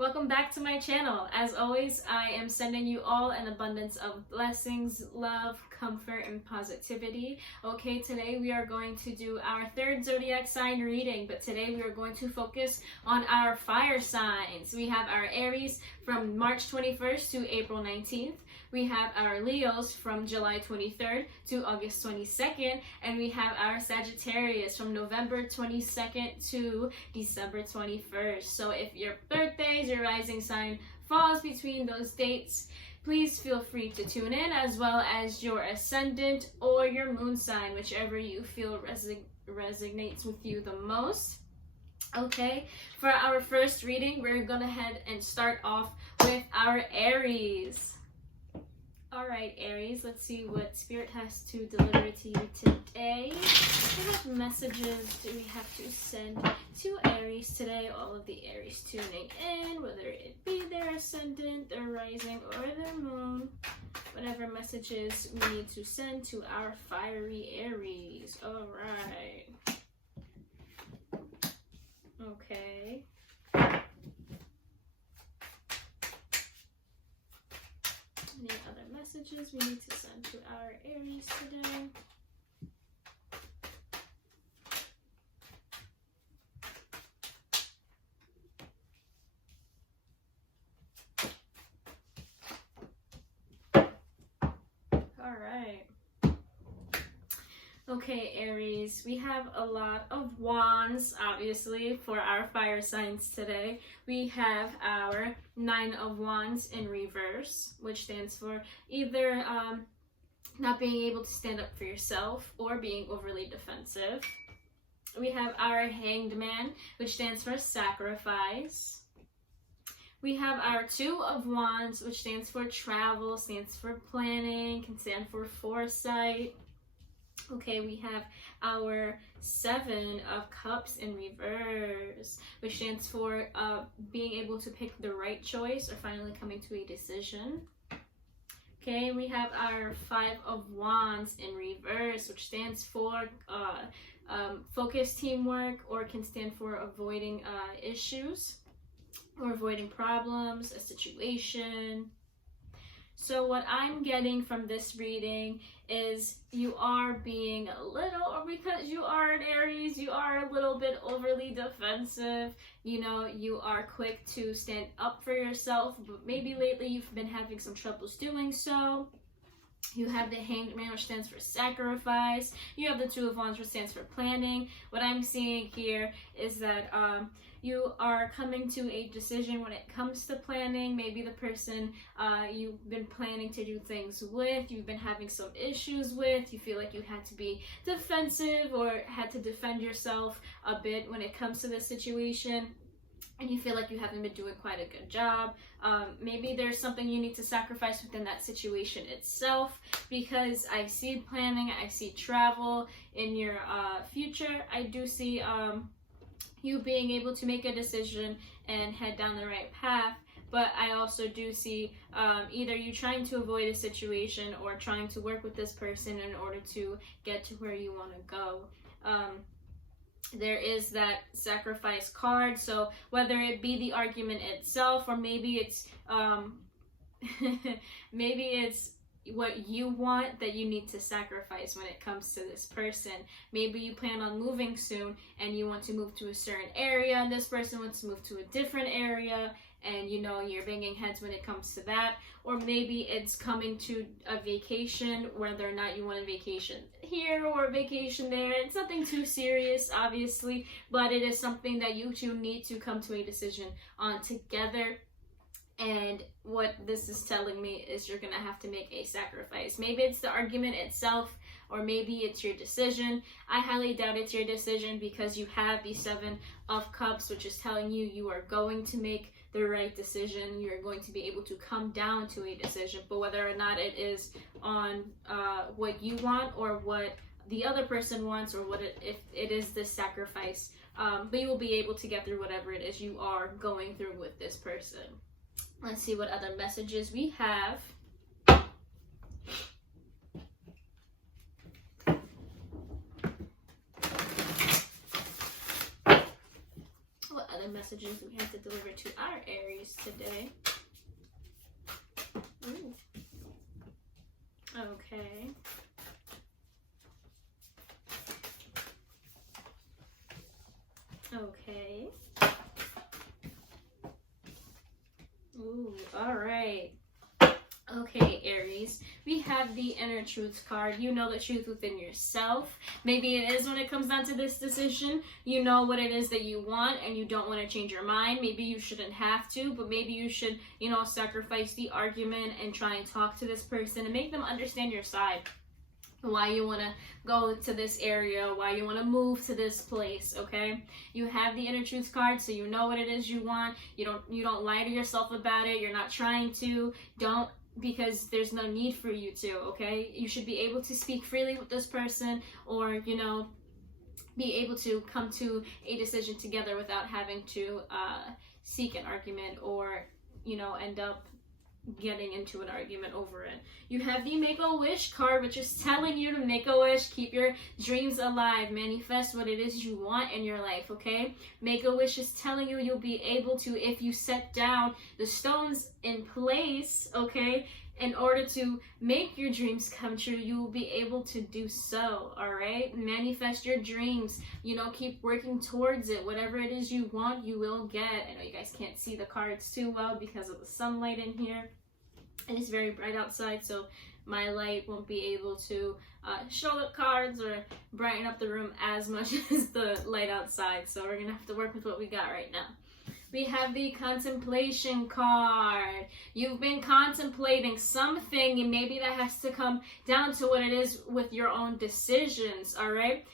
Welcome back to my channel. As always, I am sending you all an abundance of blessings, love, comfort, and positivity. Okay, today we are going to do our third zodiac sign reading, but today we are going to focus on our fire signs. We have our Aries from March 21st to April 19th. We have our Leos from July 23rd to August 22nd, and we have our Sagittarius from November 22nd to December 21st. So if your birthdays, your rising sign falls between those dates, please feel free to tune in, as well as your ascendant or your moon sign, whichever you feel resonates with you the most. Okay, for our first reading, we're gonna head and start off with our Aries. Alright, Aries, let's see what Spirit has to deliver to you today. What messages do we have to send to Aries today? All of the Aries tuning in, whether it be their ascendant, their rising, or their moon. Whatever messages we need to send to our fiery Aries. Alright. Okay. Any other messages we need to send to our Aries today? All right. Okay, Aries, we have a lot of wands, obviously, for our fire signs today. We have our Nine of Wands in reverse, which stands for either not being able to stand up for yourself or being overly defensive. We have our Hanged Man, which stands for sacrifice. We have our Two of Wands, which stands for travel, stands for planning, can stand for foresight. Okay, we have our Seven of Cups in reverse, which stands for being able to pick the right choice or finally coming to a decision. Okay, we have our Five of Wands in reverse, which stands for focused teamwork, or can stand for avoiding issues or avoiding problems, a situation. So what I'm getting from this reading is you are being a little, or because you are an Aries, you are a little bit overly defensive. You know, you are quick to stand up for yourself, but maybe lately you've been having some troubles doing so. You have the Hanged Man, which stands for sacrifice. You have the Two of Wands, which stands for planning. What I'm seeing here is that you are coming to a decision when it comes to planning. Maybe the person you've been planning to do things with, you've been having some issues with, you feel like you had to be defensive or had to defend yourself a bit when it comes to this situation, and you feel like you haven't been doing quite a good job. Maybe there's something you need to sacrifice within that situation itself, because I see planning, I see travel in your future. I do see you being able to make a decision and head down the right path, but I also do see either you trying to avoid a situation or trying to work with this person in order to get to where you want to go. There is that sacrifice card, so whether it be the argument itself, or maybe it's maybe it's what you want that you need to sacrifice when it comes to this person. Maybe you plan on moving soon and you want to move to a certain area, and this person wants to move to a different area, and you know you're banging heads when it comes to that. Or maybe it's coming to a vacation, whether or not you want a vacation here or a vacation there. It's nothing too serious, obviously, but it is something that you two need to come to a decision on together. And what this is telling me is you're going to have to make a sacrifice. Maybe it's the argument itself, or maybe it's your decision. I highly doubt it's your decision, because you have the Seven of Cups, which is telling you you are going to make the right decision. You're going to be able to come down to a decision, but whether or not it is on what you want or what the other person wants, or if it is this sacrifice, but you will be able to get through whatever it is you are going through with this person. Let's see what other messages we have. What other messages we have to deliver to our Aries today. Ooh. Okay. Okay. Ooh, all right. Okay, Aries, we have the inner truth card. You know the truth within yourself. Maybe it is when it comes down to this decision. You know what it is that you want and you don't want to change your mind. Maybe you shouldn't have to, but maybe you should, sacrifice the argument and try and talk to this person and make them understand your side. Why you want to go to this area, why you want to move to this place, okay? You have the inner truth card, so you know what it is you want. You don't lie to yourself about it. You're not trying to. Don't, because there's no need for you to, okay? You should be able to speak freely with this person, or, be able to come to a decision together without having to seek an argument or, end up getting into an argument over it. You have the Make a Wish card, which is telling you to make a wish, keep your dreams alive, manifest what it is you want in your life, okay? Make a Wish is telling you you'll be able to, if you set down the stones in place, okay, in order to make your dreams come true, you will be able to do so, all right? Manifest your dreams, keep working towards it. Whatever it is you want, you will get. I know you guys can't see the cards too well because of the sunlight in here, and it's very bright outside, so my light won't be able to show the cards or brighten up the room as much as the light outside, so we're gonna have to work with what we got right now. We have the Contemplation card. You've been contemplating something, and maybe that has to come down to what it is with your own decisions, all right?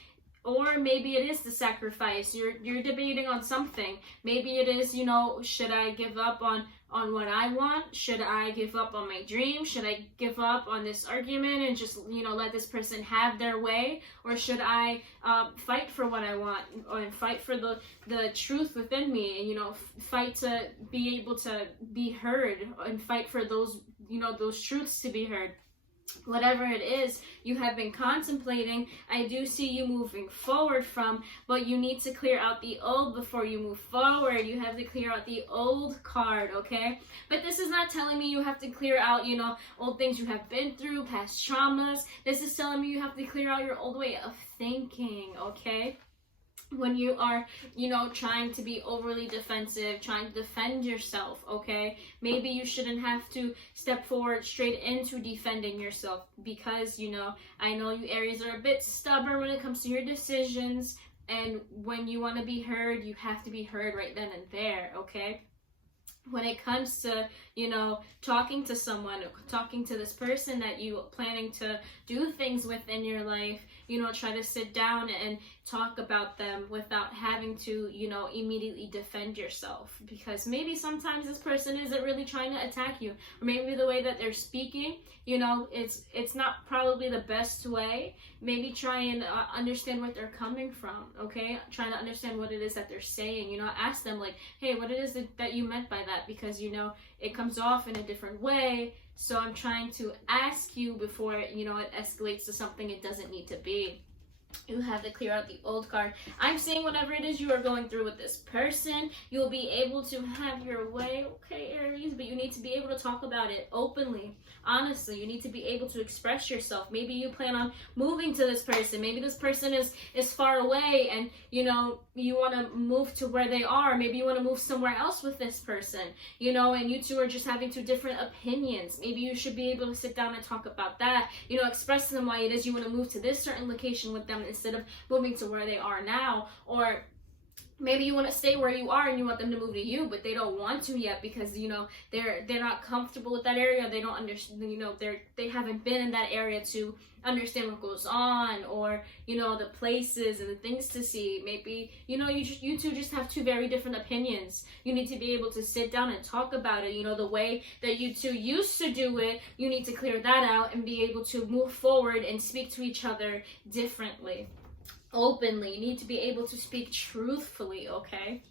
Or maybe it is the sacrifice. You're debating on something. Maybe it is, should I give up on what I want? Should I give up on my dream? Should I give up on this argument and just, let this person have their way? Or should I fight for what I want, or fight for the truth within me, and, fight to be able to be heard, and fight for those, those truths to be heard? Whatever it is you have been contemplating, I do see you moving forward from, but you need to clear out the old before you move forward. You have to clear out the old card, okay? But this is not telling me you have to clear out, old things you have been through, past traumas. This is telling me you have to clear out your old way of thinking, okay? When you are, trying to be overly defensive, trying to defend yourself, okay? Maybe you shouldn't have to step forward straight into defending yourself, because, I know you Aries are a bit stubborn when it comes to your decisions, and when you want to be heard, you have to be heard right then and there, okay? When it comes to, talking to someone, talking to this person that you planning to do things with in your life, try to sit down and talk about them without having to, immediately defend yourself. Because maybe sometimes this person isn't really trying to attack you, or maybe the way that they're speaking, it's not probably the best way. Maybe try and understand where they're coming from, okay? Trying to understand what it is that they're saying, ask them like, hey, what it is that you meant by that? Because, it comes off in a different way. So I'm trying to ask you before, it escalates to something it doesn't need to be. You have to clear out the old card. I'm saying whatever it is you are going through with this person, you'll be able to have your way, okay, Aries, but you need to be able to talk about it openly, honestly. You need to be able to express yourself. Maybe you plan on moving to this person. Maybe this person is far away, and, you want to move to where they are. Maybe you want to move somewhere else with this person, and you two are just having two different opinions. Maybe you should be able to sit down and talk about that, express to them why it is you want to move to this certain location with them instead of moving to where they are now. Or maybe you want to stay where you are and you want them to move to you, but they don't want to yet because, they're not comfortable with that area. They don't understand, they haven't been in that area to understand what goes on, or, the places and the things to see. Maybe, you two just have two very different opinions. You need to be able to sit down and talk about it. The way that you two used to do it, you need to clear that out and be able to move forward and speak to each other differently. Openly. You need to be able to speak truthfully, okay?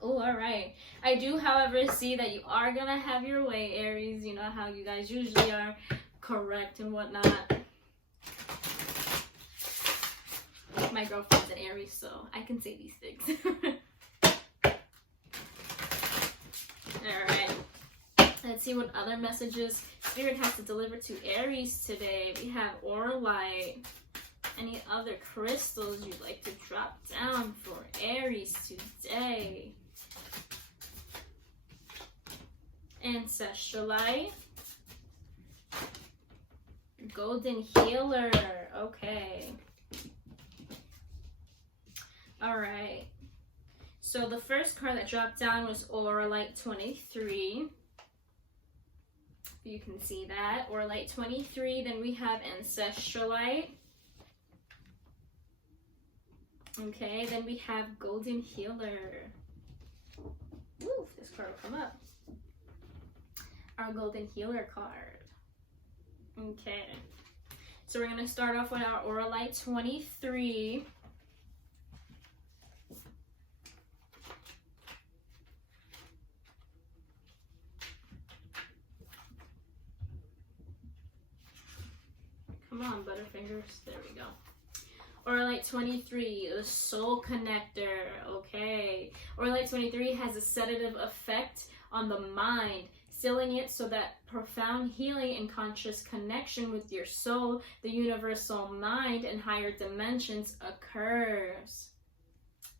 Oh, all right. I do, however, see that you are going to have your way, Aries. You know how you guys usually are, correct and whatnot. My girlfriend's an Aries, so I can say these things. Let's see what other messages Spirit has to deliver to Aries today. We have Orlite. Any other crystals you'd like to drop down for Aries today? Ancestralite. Golden Healer. Okay. Alright. So the first card that dropped down was Orlite 23. You can see that. Orlite 23. Then we have Ancestralite. Okay, then we have Golden Healer. Woo, this card will come up. Our Golden Healer card. Okay. So we're going to start off with our Orlite 23. Come on, Butterfingers. There we go. Orlite 23, the soul connector. Okay. Orlite 23 has a sedative effect on the mind, sealing it so that profound healing and conscious connection with your soul, the universal mind, and higher dimensions occurs.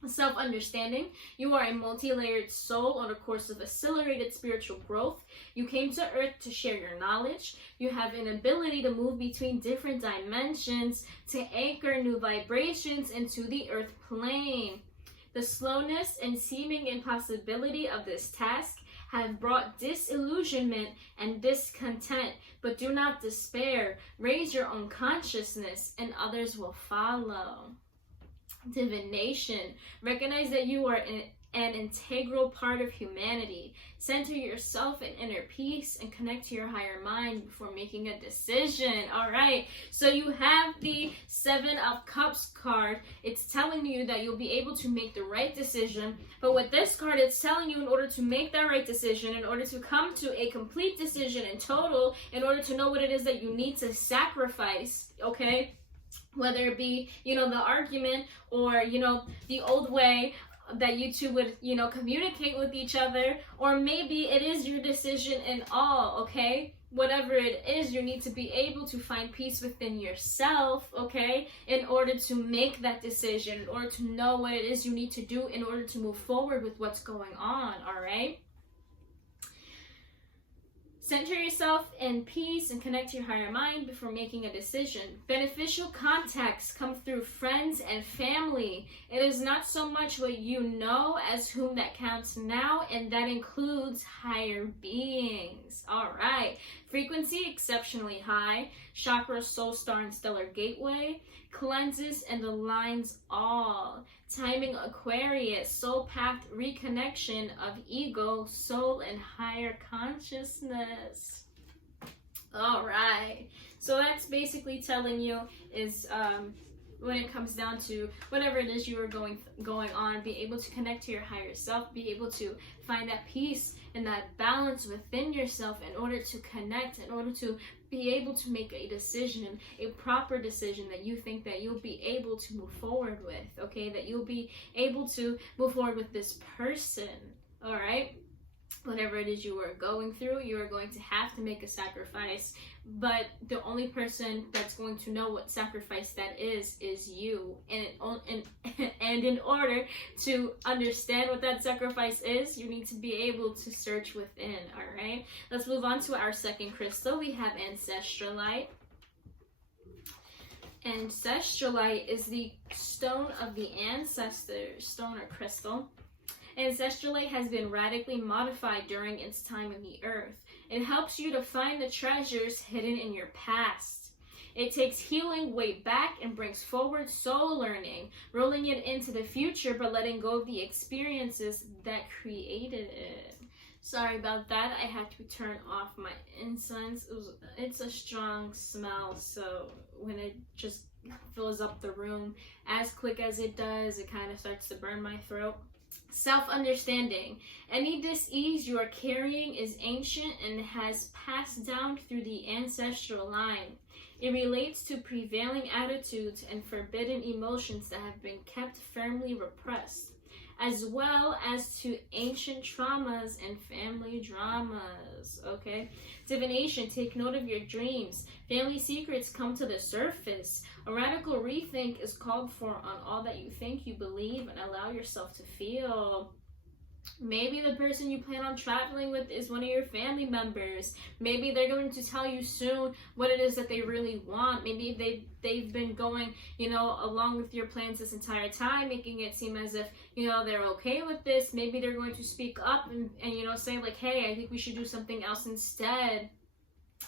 Self-understanding. You are a multi-layered soul on a course of accelerated spiritual growth. You came to Earth to share your knowledge. You have an ability to move between different dimensions, to anchor new vibrations into the Earth plane. The slowness and seeming impossibility of this task have brought disillusionment and discontent, but do not despair. Raise your own consciousness and others will follow. Divination. Recognize that you are an integral part of humanity. Center yourself in inner peace and connect to your higher mind before making a decision. All right, so you have the 7 of Cups card. It's telling you that you'll be able to make the right decision, but with this card, it's telling you in order to make that right decision, in order to come to a complete decision in total, in order to know what it is that you need to sacrifice, okay? Whether it be, the argument or, the old way that you two would, communicate with each other, or maybe it is your decision in all, okay? Whatever it is, you need to be able to find peace within yourself, okay? In order to make that decision, in order to know what it is you need to do in order to move forward with what's going on, all right? Center yourself in peace and connect to your higher mind before making a decision. Beneficial contacts come through friends and family. It is not so much what you know as whom that counts now, and that includes higher beings. All right. Frequency exceptionally high. Chakra, soul star, and stellar gateway. Cleanses and aligns all. Timing Aquarius, soul path reconnection of ego, soul, and higher consciousness. All right. So that's basically telling you is when it comes down to whatever it is you are going on, be able to connect to your higher self, be able to find that peace and that balance within yourself in order to connect, in order to be able to make a decision, a proper decision that you think that you'll be able to move forward with, okay? That you'll be able to move forward with this person, all right? Whatever it is you are going through, you are going to have to make a sacrifice, but the only person that's going to know what sacrifice that is you. And in order to understand what that sacrifice is, you need to be able to search within, all right? Let's move on to our second crystal. We have Ancestralite. Ancestralite is the stone of the ancestors, stone or crystal. Ancestralite has been radically modified during its time in the earth. It helps you to find the treasures hidden in your past. It takes healing way back and brings forward soul learning, rolling it into the future but letting go of the experiences that created it. Sorry about that. I had to turn off my incense. It's a strong smell, so when it just fills up the room as quick as it does, it kind of starts to burn my throat. Self-understanding. Any dis-ease you are carrying is ancient and has passed down through the ancestral line. It relates to prevailing attitudes and forbidden emotions that have been kept firmly repressed. as well as to ancient traumas and family dramas, okay? Divination, take note of your dreams. Family secrets come to the surface. A radical rethink is called for on all that you think, you believe, and allow yourself to feel. Maybe the person you plan on traveling with is one of your family members. Maybe they're going to tell you soon what it is that they really want. Maybe they've been going, along with your plans this entire time, making it seem as if, they're okay with this. Maybe they're going to speak up and say like, hey, I think we should do something else instead.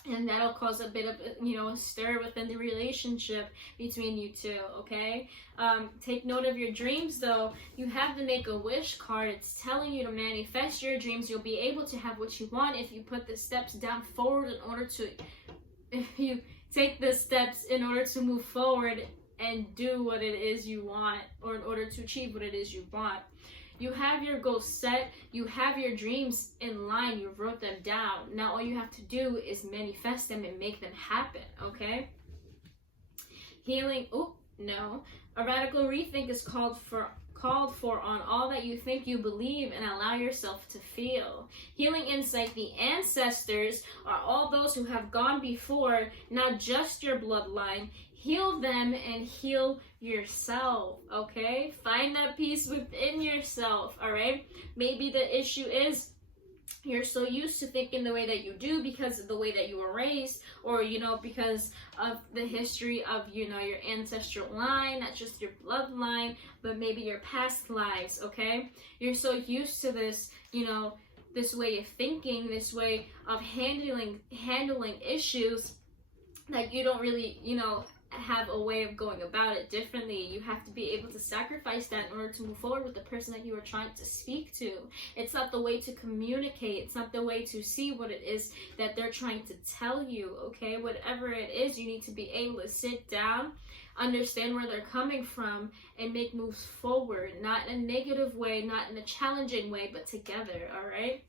And that'll cause a bit of, a stir within the relationship between you two, okay? Take note of your dreams, though. You have the Make-A-Wish card. It's telling you to manifest your dreams. You'll be able to have what you want if you put the steps down forward if you take the steps in order to move forward and do what it is you want, or in order to achieve what it is you want. You have your goals set, you have your dreams in line, you wrote them down. Now all you have to do is manifest them and make them happen, okay? Healing, a radical rethink is called for on all that you think, you believe, and allow yourself to feel. Healing insight, the ancestors are all those who have gone before, not just your bloodline. Heal them and heal yourself, okay? Find that peace within yourself, all right? Maybe the issue is you're so used to thinking the way that you do because of the way that you were raised, or, because of the history of, your ancestral line, not just your bloodline, but maybe your past lives, okay? You're so used to this, this way of thinking, this way of handling issues that you don't really, have a way of going about it differently. You have to be able to sacrifice that in order to move forward with the person that you are trying to speak to. It's not the way to communicate. It's not the way to see what it is that they're trying to tell you, okay? Whatever it is, you need to be able to sit down, understand where they're coming from, and make moves forward. Not in a negative way, not in a challenging way, but together, all right?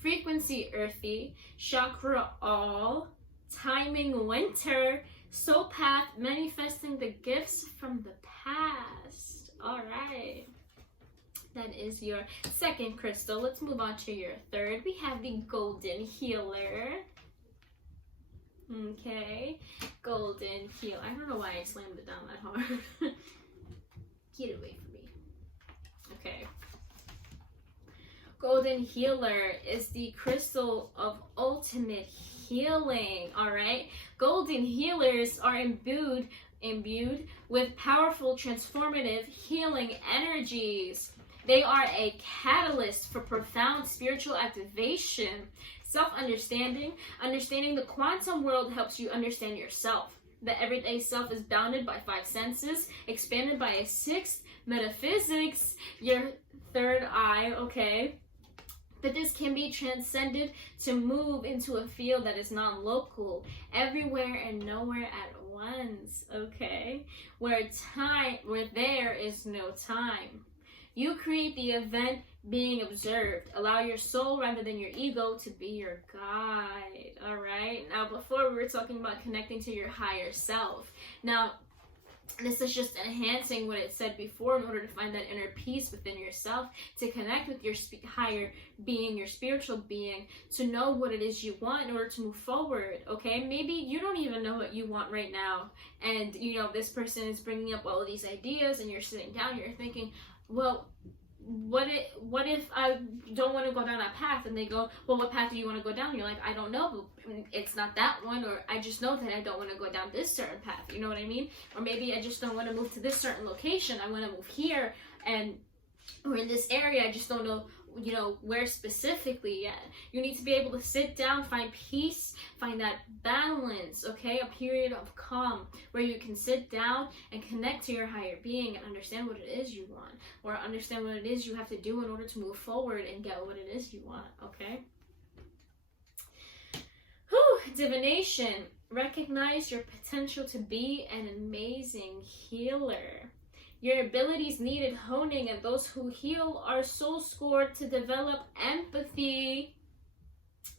Frequency, earthy. Chakra, all. Timing, winter. Soul path, manifesting the gifts from the past. All right. That is your second crystal. Let's move on to your third. We have the golden healer. Okay. Golden heal. I don't know why I slammed it down that hard. Get away from me. Okay. Golden healer is the crystal of ultimate healing, all right? Golden healers are imbued with powerful, transformative, healing energies. They are a catalyst for profound spiritual activation, self-understanding. Understanding the quantum world helps you understand yourself. The everyday self is bounded by 5 senses, expanded by a 6th, metaphysics, your third eye, okay? But this can be transcended to move into a field that is non-local, everywhere and nowhere at once, okay? Where there is no time. You create the event being observed. Allow your soul rather than your ego to be your guide, all right? Now, before we were talking about connecting to your higher self. Now, this is just enhancing what it said before in order to find that inner peace within yourself, to connect with your higher being, your spiritual being, to know what it is you want in order to move forward, okay? Maybe you don't even know what you want right now, and, this person is bringing up all of these ideas, and you're sitting down, you're thinking, well, what if I don't want to go down that path? And they go, well, what path do you want to go down? And you're like, I don't know, it's not that one, or I just know that I don't want to go down this certain path, you know what I mean? Or maybe I just don't want to move to this certain location, I want to move here, or in this area, I just don't know, where specifically yet. You need to be able to sit down, find peace, find that balance, okay? A period of calm where you can sit down and connect to your higher being and understand what it is you want, or understand what it is you have to do in order to move forward and get what it is you want, okay? Divination. Recognize your potential to be an amazing healer. Your abilities needed honing, and those who heal are soul scored to develop empathy.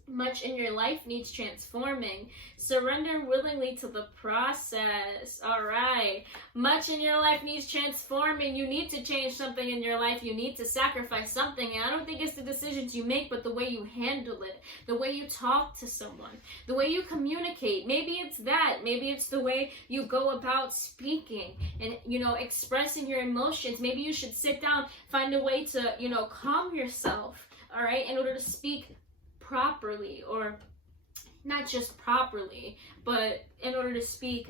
Much in your life needs transforming. Surrender willingly to the process. All right. Much in your life needs transforming. You need to change something in your life. You need to sacrifice something. And I don't think it's the decisions you make, but the way you handle it, the way you talk to someone, the way you communicate. Maybe it's that. Maybe it's the way you go about speaking and, expressing your emotions. Maybe you should sit down, find a way to, calm yourself, all right, in order to speak properly, or not just properly, but in order to speak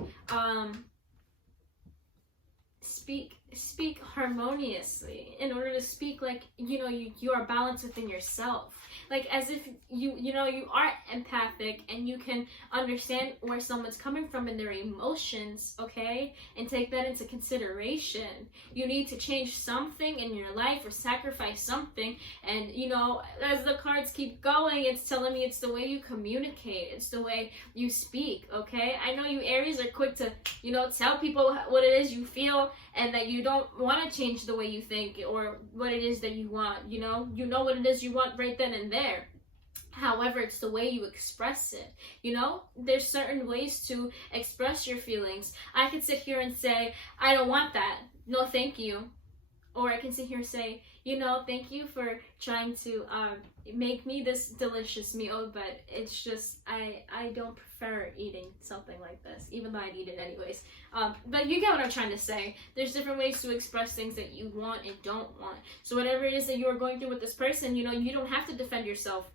harmoniously, in order to speak like you are balanced within yourself, like as if you are empathic and you can understand where someone's coming from and their emotions, okay, and take that into consideration. You need to change something in your life or sacrifice something, and as the cards keep going, it's telling me it's the way you communicate, it's the way you speak, okay? I know you Aries are quick to tell people what it is you feel, and that you don't want to change the way you think or what it is that you want. You know what it is you want right then and there. However, it's the way you express it. There's certain ways to express your feelings. I could sit here and say, I don't want that. No, thank you. Or I can sit here and say, thank you for trying to make me this delicious meal, but it's just, I don't prefer eating something like this, even though I'd eat it anyways. But you get what I'm trying to say. There's different ways to express things that you want and don't want. So whatever it is that you're going through with this person, you don't have to defend yourself.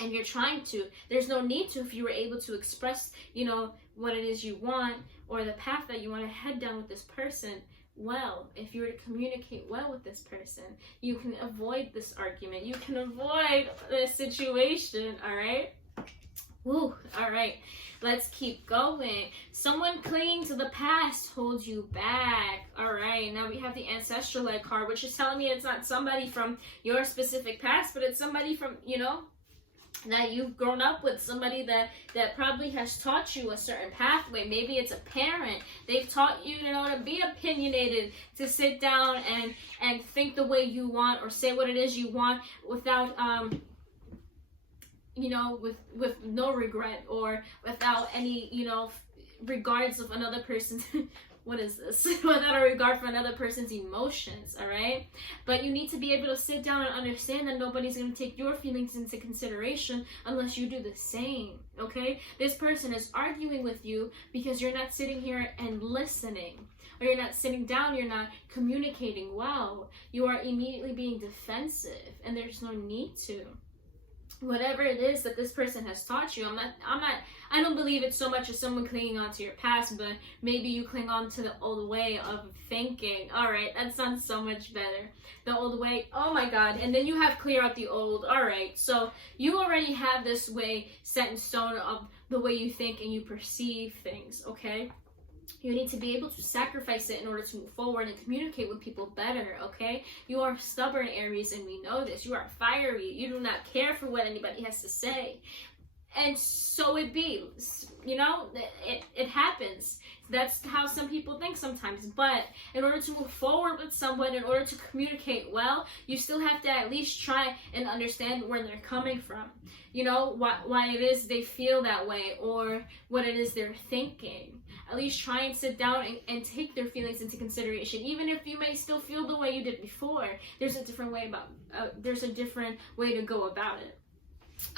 And you're trying to. There's no need to if you were able to express, what it is you want or the path that you want to head down with this person. Well, if you were to communicate well with this person, you can avoid this argument. You can avoid this situation, all right? Woo, all right. Let's keep going. Someone clinging to the past holds you back. All right, now we have the Ancestral Light card, which is telling me it's not somebody from your specific past, but it's somebody from, that you've grown up with, somebody that probably has taught you a certain pathway. Maybe it's a parent. They've taught you, to be opinionated, to sit down and think the way you want or say what it is you want without, with no regret or without any, regards of another person's what is this? Without a regard for another person's emotions, all right? But you need to be able to sit down and understand that nobody's going to take your feelings into consideration unless you do the same, okay? This person is arguing with you because you're not sitting here and listening, or you're not sitting down, you're not communicating well. You are immediately being defensive, and there's no need to. Whatever it is that this person has taught you, I don't believe it's so much as someone clinging on to your past, but maybe you cling on to the old way of thinking. All right, that sounds so much better. The old way, oh my God. And then you have clear out the old. All right, so you already have this way set in stone of the way you think and you perceive things, okay? You need to be able to sacrifice it in order to move forward and communicate with people better, okay? You are stubborn, Aries, and we know this. You are fiery. You do not care for what anybody has to say. And so it be, it happens. That's how some people think sometimes. But in order to move forward with someone, in order to communicate well, you still have to at least try and understand where they're coming from. Why it is they feel that way or what it is they're thinking. At least try and sit down and take their feelings into consideration. Even if you may still feel the way you did before, there's a different way to go about it.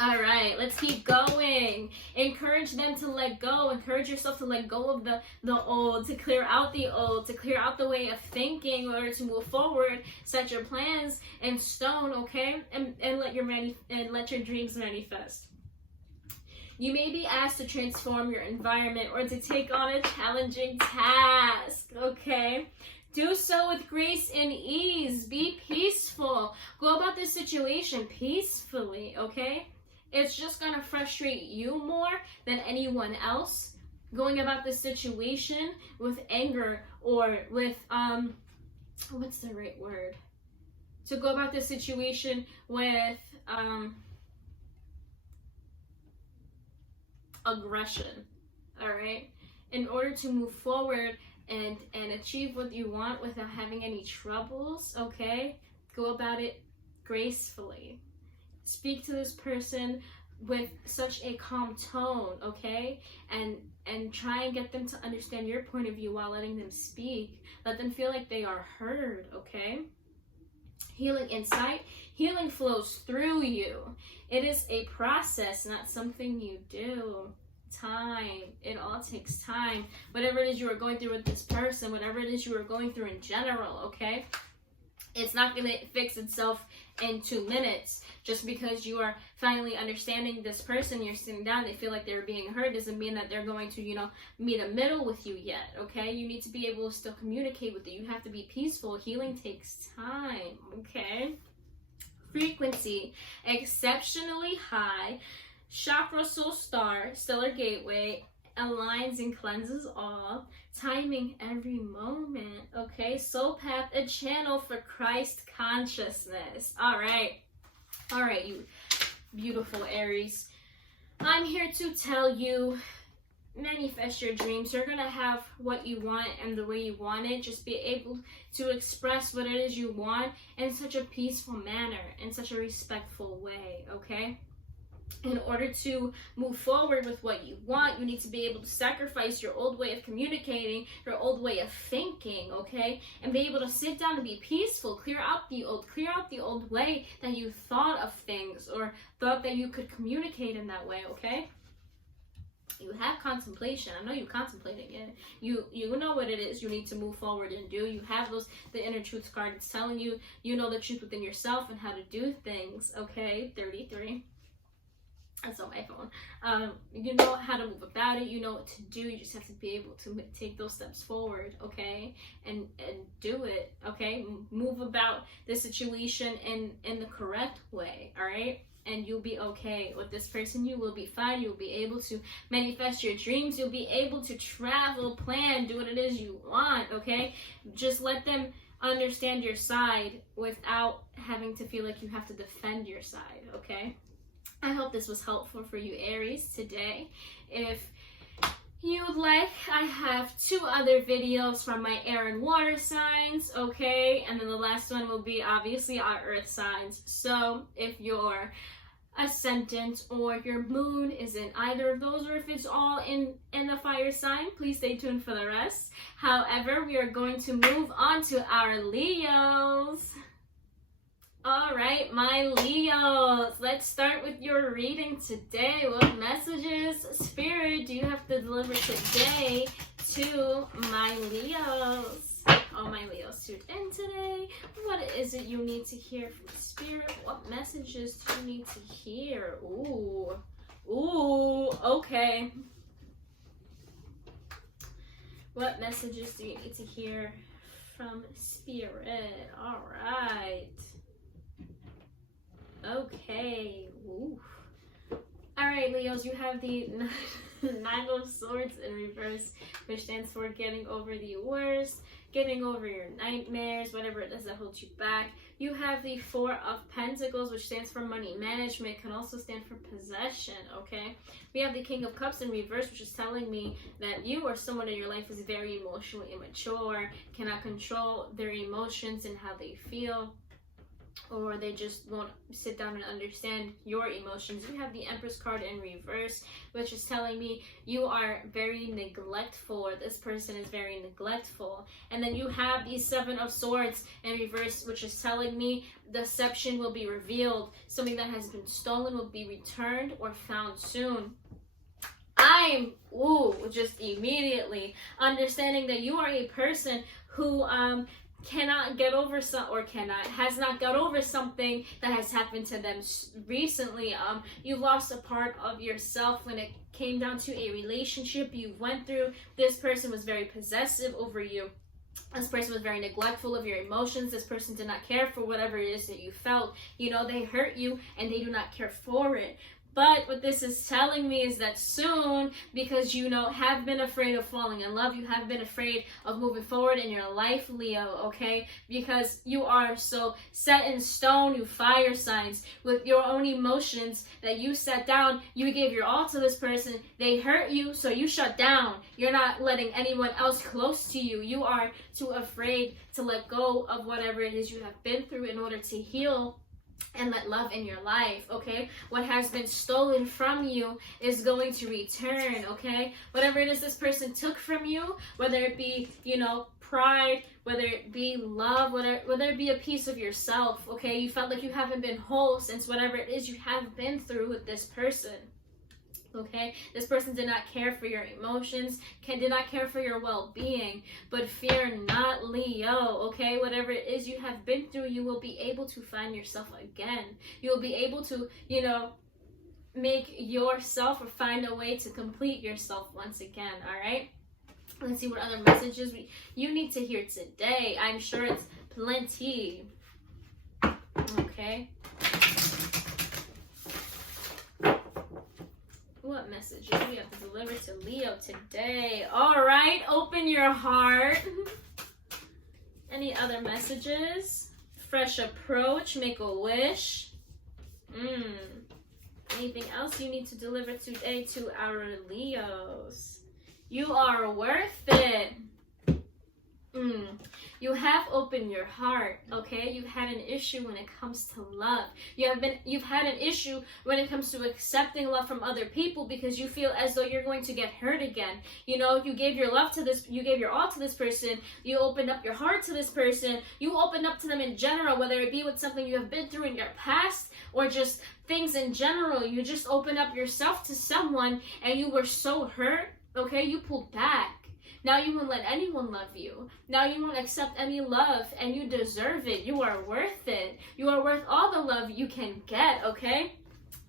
All right, let's keep going. Encourage them to let go. Encourage yourself to let go of the old, to clear out the old, to clear out the way of thinking in order to move forward. Set your plans in stone, okay? And let your dreams manifest. You may be asked to transform your environment or to take on a challenging task, okay? Do so with grace and ease. Be peaceful. Go about this situation peacefully, okay? It's just going to frustrate you more than anyone else. Going about this situation with anger or with, what's the right word? To go about this situation with, aggression, all right? In order to move forward and achieve what you want without having any troubles, okay? Go about it gracefully. Speak to this person with such a calm tone, okay? And try and get them to understand your point of view while letting them speak. Let them feel like they are heard, okay? Healing insight. Healing flows through you. It is a process, not something you do. Time. It all takes time. Whatever it is you are going through with this person, whatever it is you are going through in general, okay? It's not going to fix itself in 2 minutes. Just because you are finally understanding this person, you're sitting down, they feel like they're being heard, doesn't mean that they're going to, meet a middle with you yet, okay? You need to be able to still communicate with it. You have to be peaceful. Healing takes time, okay? Frequency, exceptionally high. Chakra, soul star, stellar gateway, aligns and cleanses all. Timing every moment, okay? Soul path, a channel for Christ consciousness. All right, you beautiful Aries. I'm here to tell you, manifest your dreams. You're gonna have what you want and the way you want it. Just be able to express what it is you want in such a peaceful manner, in such a respectful way, okay? In order to move forward with what you want, you need to be able to sacrifice your old way of communicating, your old way of thinking, okay? And be able to sit down and be peaceful, clear out the old way that you thought of things or thought that you could communicate in that way, okay? You have contemplation. I know you're contemplating it. You know what it is you need to move forward and do. You have the inner truth card. It's telling you, you know the truth within yourself and how to do things, okay? 33. That's on my phone. You know how to move about it. You know what to do. You just have to be able to take those steps forward, okay? And do it, okay? Move about the situation in the correct way, all right? And you'll be okay with this person. You will be fine. You'll be able to manifest your dreams. You'll be able to travel, plan, do what it is you want, okay? Just let them understand your side without having to feel like you have to defend your side, okay? I hope this was helpful for you, Aries, today. If you'd like, I have 2 other videos from my air and water signs, okay? And then the last one will be obviously our earth signs. So if your ascendant or your moon is in either of those, or if it's all in the fire sign, please stay tuned for the rest. However, we are going to move on to our Leos. All right, my Leos, let's start with your reading today. What messages, Spirit, do you have to deliver today to my Leos? All my Leos tuned in today. What is it you need to hear from Spirit? What messages do you need to hear? Ooh, okay. What messages do you need to hear from Spirit? All right. Okay. Ooh. All right, Leos, you have the Nine of Swords in reverse, which stands for getting over the worst, getting over your nightmares, whatever it is that holds you back. You have the Four of Pentacles, which stands for money management, can also stand for possession, okay? We have the King of Cups in reverse, which is telling me that you or someone in your life is very emotionally immature, cannot control their emotions and how they feel, or they just won't sit down and understand your emotions. You have the Empress card in reverse, which is telling me you are very neglectful, or this person is very neglectful. And then you have the Seven of Swords in reverse, which is telling me deception will be revealed. Something that has been stolen will be returned or found soon. I'm just immediately understanding that you are a person who cannot get over has not got over something that has happened to them recently. You lost a part of yourself when it came down to a relationship you went through. This person was very possessive over you. This person was very neglectful of your emotions. This person did not care for whatever it is that you felt. They hurt you and they do not care for it. But what this is telling me is that soon, because you have been afraid of falling in love, you have been afraid of moving forward in your life, Leo, okay? Because you are so set in stone, you fire signs, with your own emotions, that you sat down, you gave your all to this person, they hurt you, so you shut down. You're not letting anyone else close to you. You are too afraid to let go of whatever it is you have been through in order to heal and let love in your life, okay? What has been stolen from you is going to return, okay? Whatever it is this person took from you, whether it be, you know, pride, whether it be love, whether it be a piece of yourself, okay? You felt like you haven't been whole since whatever it is you have been through with this person. Okay, this person did not care for your emotions, did not care for your well-being, but fear not, Leo, okay? Whatever it is you have been through, you will be able to find yourself again. You will be able to, you know, make yourself or find a way to complete yourself once again, all right? Let's see what other messages you need to hear today. I'm sure it's plenty. Okay. What messages we have to deliver to Leo today? All right, open your heart. Any other messages? Fresh approach, make a wish. Anything else you need to deliver today to our Leos? You are worth it. You have opened your heart, okay? You've had an issue when it comes to love. You've had an issue when it comes to accepting love from other people because you feel as though you're going to get hurt again. You know, you gave your love to this, you gave your all to this person, you opened up your heart to this person, you opened up to them in general, whether it be with something you have been through in your past or just things in general. You just opened up yourself to someone and you were so hurt, okay? You pulled back. Now you won't let anyone love you. Now you won't accept any love, and you deserve it. You are worth it. You are worth all the love you can get, okay?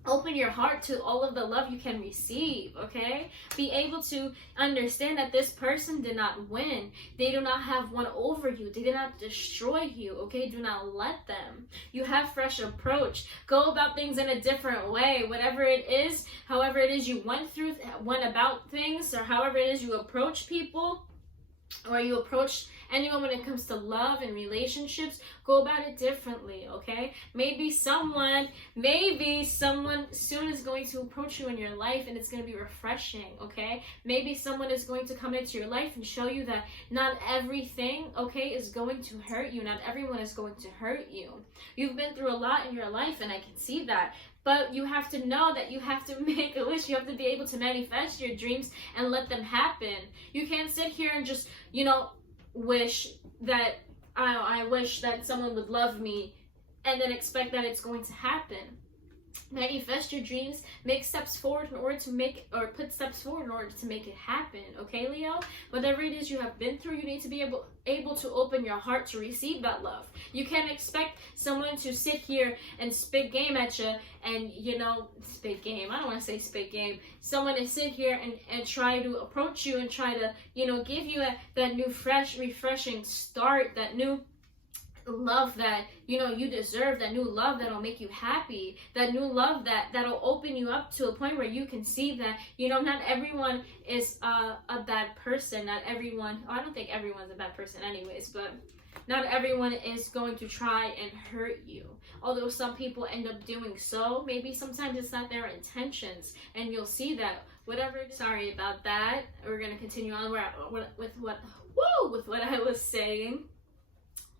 Open your heart to all of the love you can receive, okay? Be able to understand that this person did not win. They do not have one over you. They did not destroy you, okay? Do not let them. You have fresh approach. Go about things in a different way. Whatever it is, however it is you went about things, or however it is you approach people, or you approach anyone when it comes to love and relationships, go about it differently, okay? Maybe someone soon is going to approach you in your life and it's going to be refreshing, okay? Maybe someone is going to come into your life and show you that not everything, okay, is going to hurt you. Not everyone is going to hurt you. You've been through a lot in your life and I can see that. But you have to know that you have to make a wish. You have to be able to manifest your dreams and let them happen. You can't sit here and just, you know, wish that, I wish that someone would love me and then expect that it's going to happen. Manifest your dreams, make steps forward in order to make it, or put steps forward in order to make it happen, okay, Leo? Whatever it is you have been through, you need to be able to open your heart to receive that love. You can't expect someone to sit here and spit game at you and, you know, spit game, I don't want to say spit game, someone to sit here and try to approach you and try to, you know, give you that new fresh, refreshing start, that new love that, you know, you deserve, that new love that'll make you happy, that new love that'll open you up to a point where you can see that, you know, not everyone is a bad person. Not everyone, I don't think everyone's a bad person anyways, but not everyone is going to try and hurt you. Although some people end up doing so, maybe sometimes it's not their intentions, and you'll see that. Whatever. Sorry about that. We're gonna continue on with what I was saying.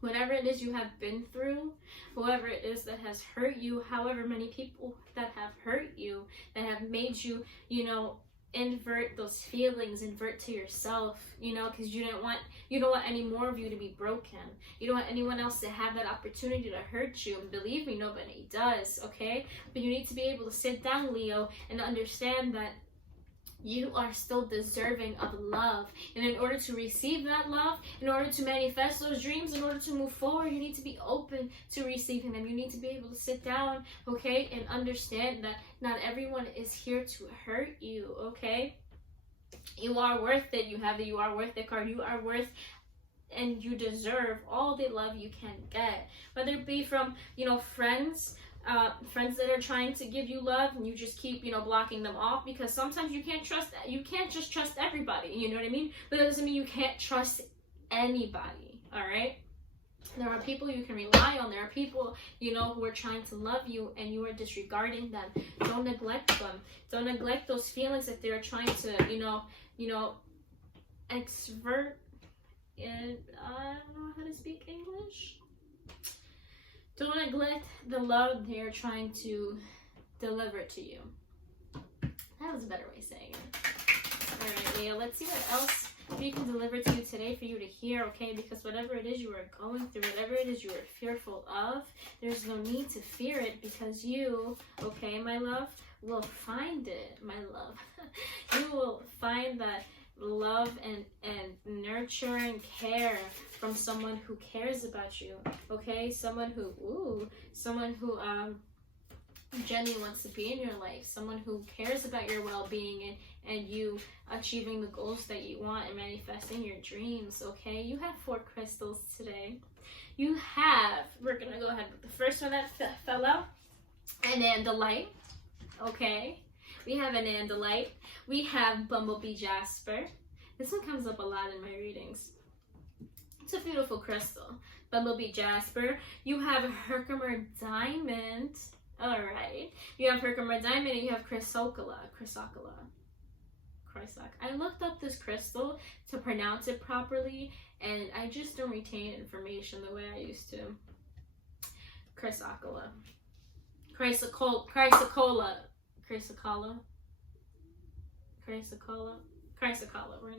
Whatever it is you have been through, whoever it is that has hurt you, however many people that have hurt you, that have made you, you know, invert those feelings, invert to yourself, you know, because you don't want any more of you to be broken. You don't want anyone else to have that opportunity to hurt you. And believe me, nobody does, okay? But you need to be able to sit down, Leo, and understand that you are still deserving of love. And in order to receive that love, in order to manifest those dreams, in order to move forward, you need to be open to receiving them. You need to be able to sit down, okay, and understand that not everyone is here to hurt you, okay? You are worth it. You have the You Are Worth It card. You are worth and you deserve all the love you can get. Whether it be from, you know, friends that are trying to give you love and you just keep, you know, blocking them off, because sometimes you can't just trust everybody, you know what I mean? But that doesn't mean you can't trust anybody, all right? There are people you can rely on. There are people, you know, who are trying to love you and you are disregarding them. Don't neglect them. Don't neglect those feelings if they're trying to, you know, exvert, and I don't know how to speak English. Don't neglect the love they're trying to deliver to you. That was a better way of saying it. Alright, Leo, let's see what else we can deliver to you today for you to hear, okay? Because whatever it is you are going through, whatever it is you are fearful of, there's no need to fear it because you, okay, my love, will find it, my love. You will find that love and nurture and care from someone who cares about you, okay? Someone who genuinely wants to be in your life, someone who cares about your well-being and you achieving the goals that you want and manifesting your dreams, okay? You have 4 crystals today. You have, we're gonna go ahead with the first one that fell out, Anandalite, okay? We have Anandalite. We have Bumblebee Jasper. This one comes up a lot in my readings. It's a beautiful crystal. Bumblebee Jasper. You have Herkimer Diamond. Alright. You have Herkimer Diamond and you have Chrysocolla. I looked up this crystal to pronounce it properly and I just don't retain information the way I used to. Chrysocolla. We're gonna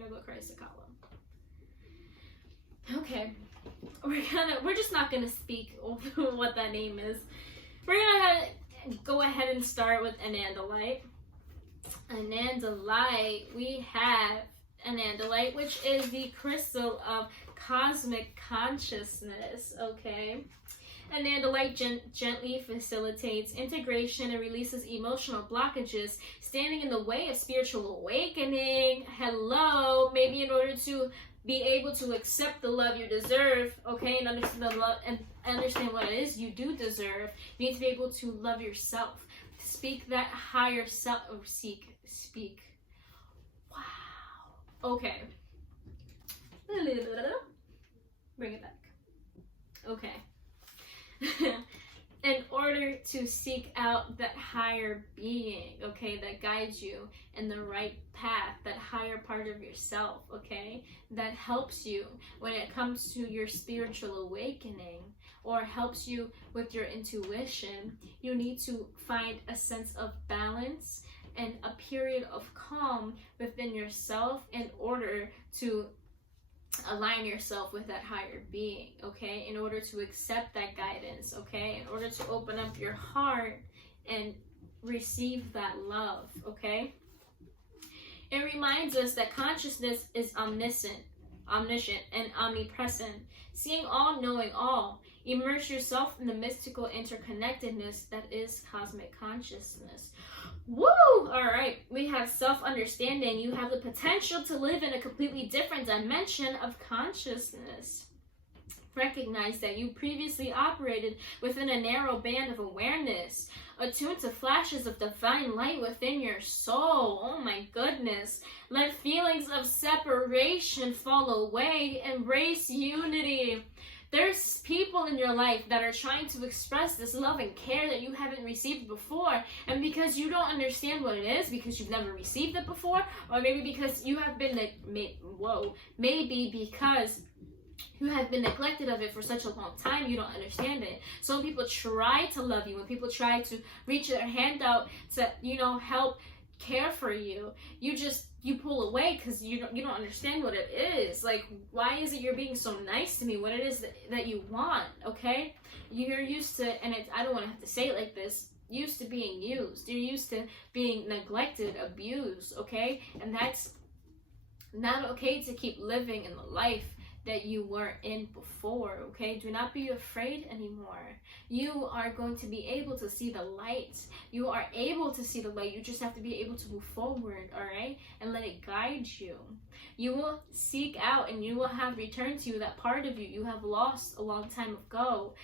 go Chrysocolla. Okay. We're just not gonna speak what that name is. We're gonna go ahead and start with Anandalite. Anandalite, we have Anandalite, which is the crystal of cosmic consciousness, okay? Anandalite gently facilitates integration and releases emotional blockages standing in the way of spiritual awakening. Hello, maybe in order to be able to accept the love you deserve, okay, and understand the love and understand what it is you do deserve. You need to be able to love yourself. Speak that higher self, or speak. Wow. Okay. Bring it back. Okay. In order to seek out that higher being, okay, that guides you in the right path, that higher part of yourself, okay, that helps you when it comes to your spiritual awakening or helps you with your intuition, you need to find a sense of balance and a period of calm within yourself in order to align yourself with that higher being, okay, in order to accept that guidance, okay, in order to open up your heart and receive that love, okay. It reminds us that consciousness is omniscient, and omnipresent, seeing all, knowing all. Immerse yourself in the mystical interconnectedness that is cosmic consciousness. Woo! Alright, we have self-understanding. You have the potential to live in a completely different dimension of consciousness. Recognize that you previously operated within a narrow band of awareness, attuned to flashes of divine light within your soul. Oh my goodness. Let feelings of separation fall away. Embrace unity. There's people in your life that are trying to express this love and care that you haven't received before. And because you don't understand what it is, because you've never received it before, or maybe because you have been, maybe because you have been neglected of it for such a long time, you don't understand it. So when people try to love you, when people try to reach their hand out to, help care for you, you pull away because you don't understand what it is. Like, why is it you're being so nice to me? What it is that you want, okay? You're used to, and I don't want to have to say it like this, used to being used. You're used to being neglected, abused, okay? And that's not okay to keep living in the life that you were in before, okay? Do not be afraid anymore. You are going to be able to see the light. You are able to see the light. You just have to be able to move forward, all right? And let it guide you. You will seek out and you will have returned to you that part of you you have lost a long time ago,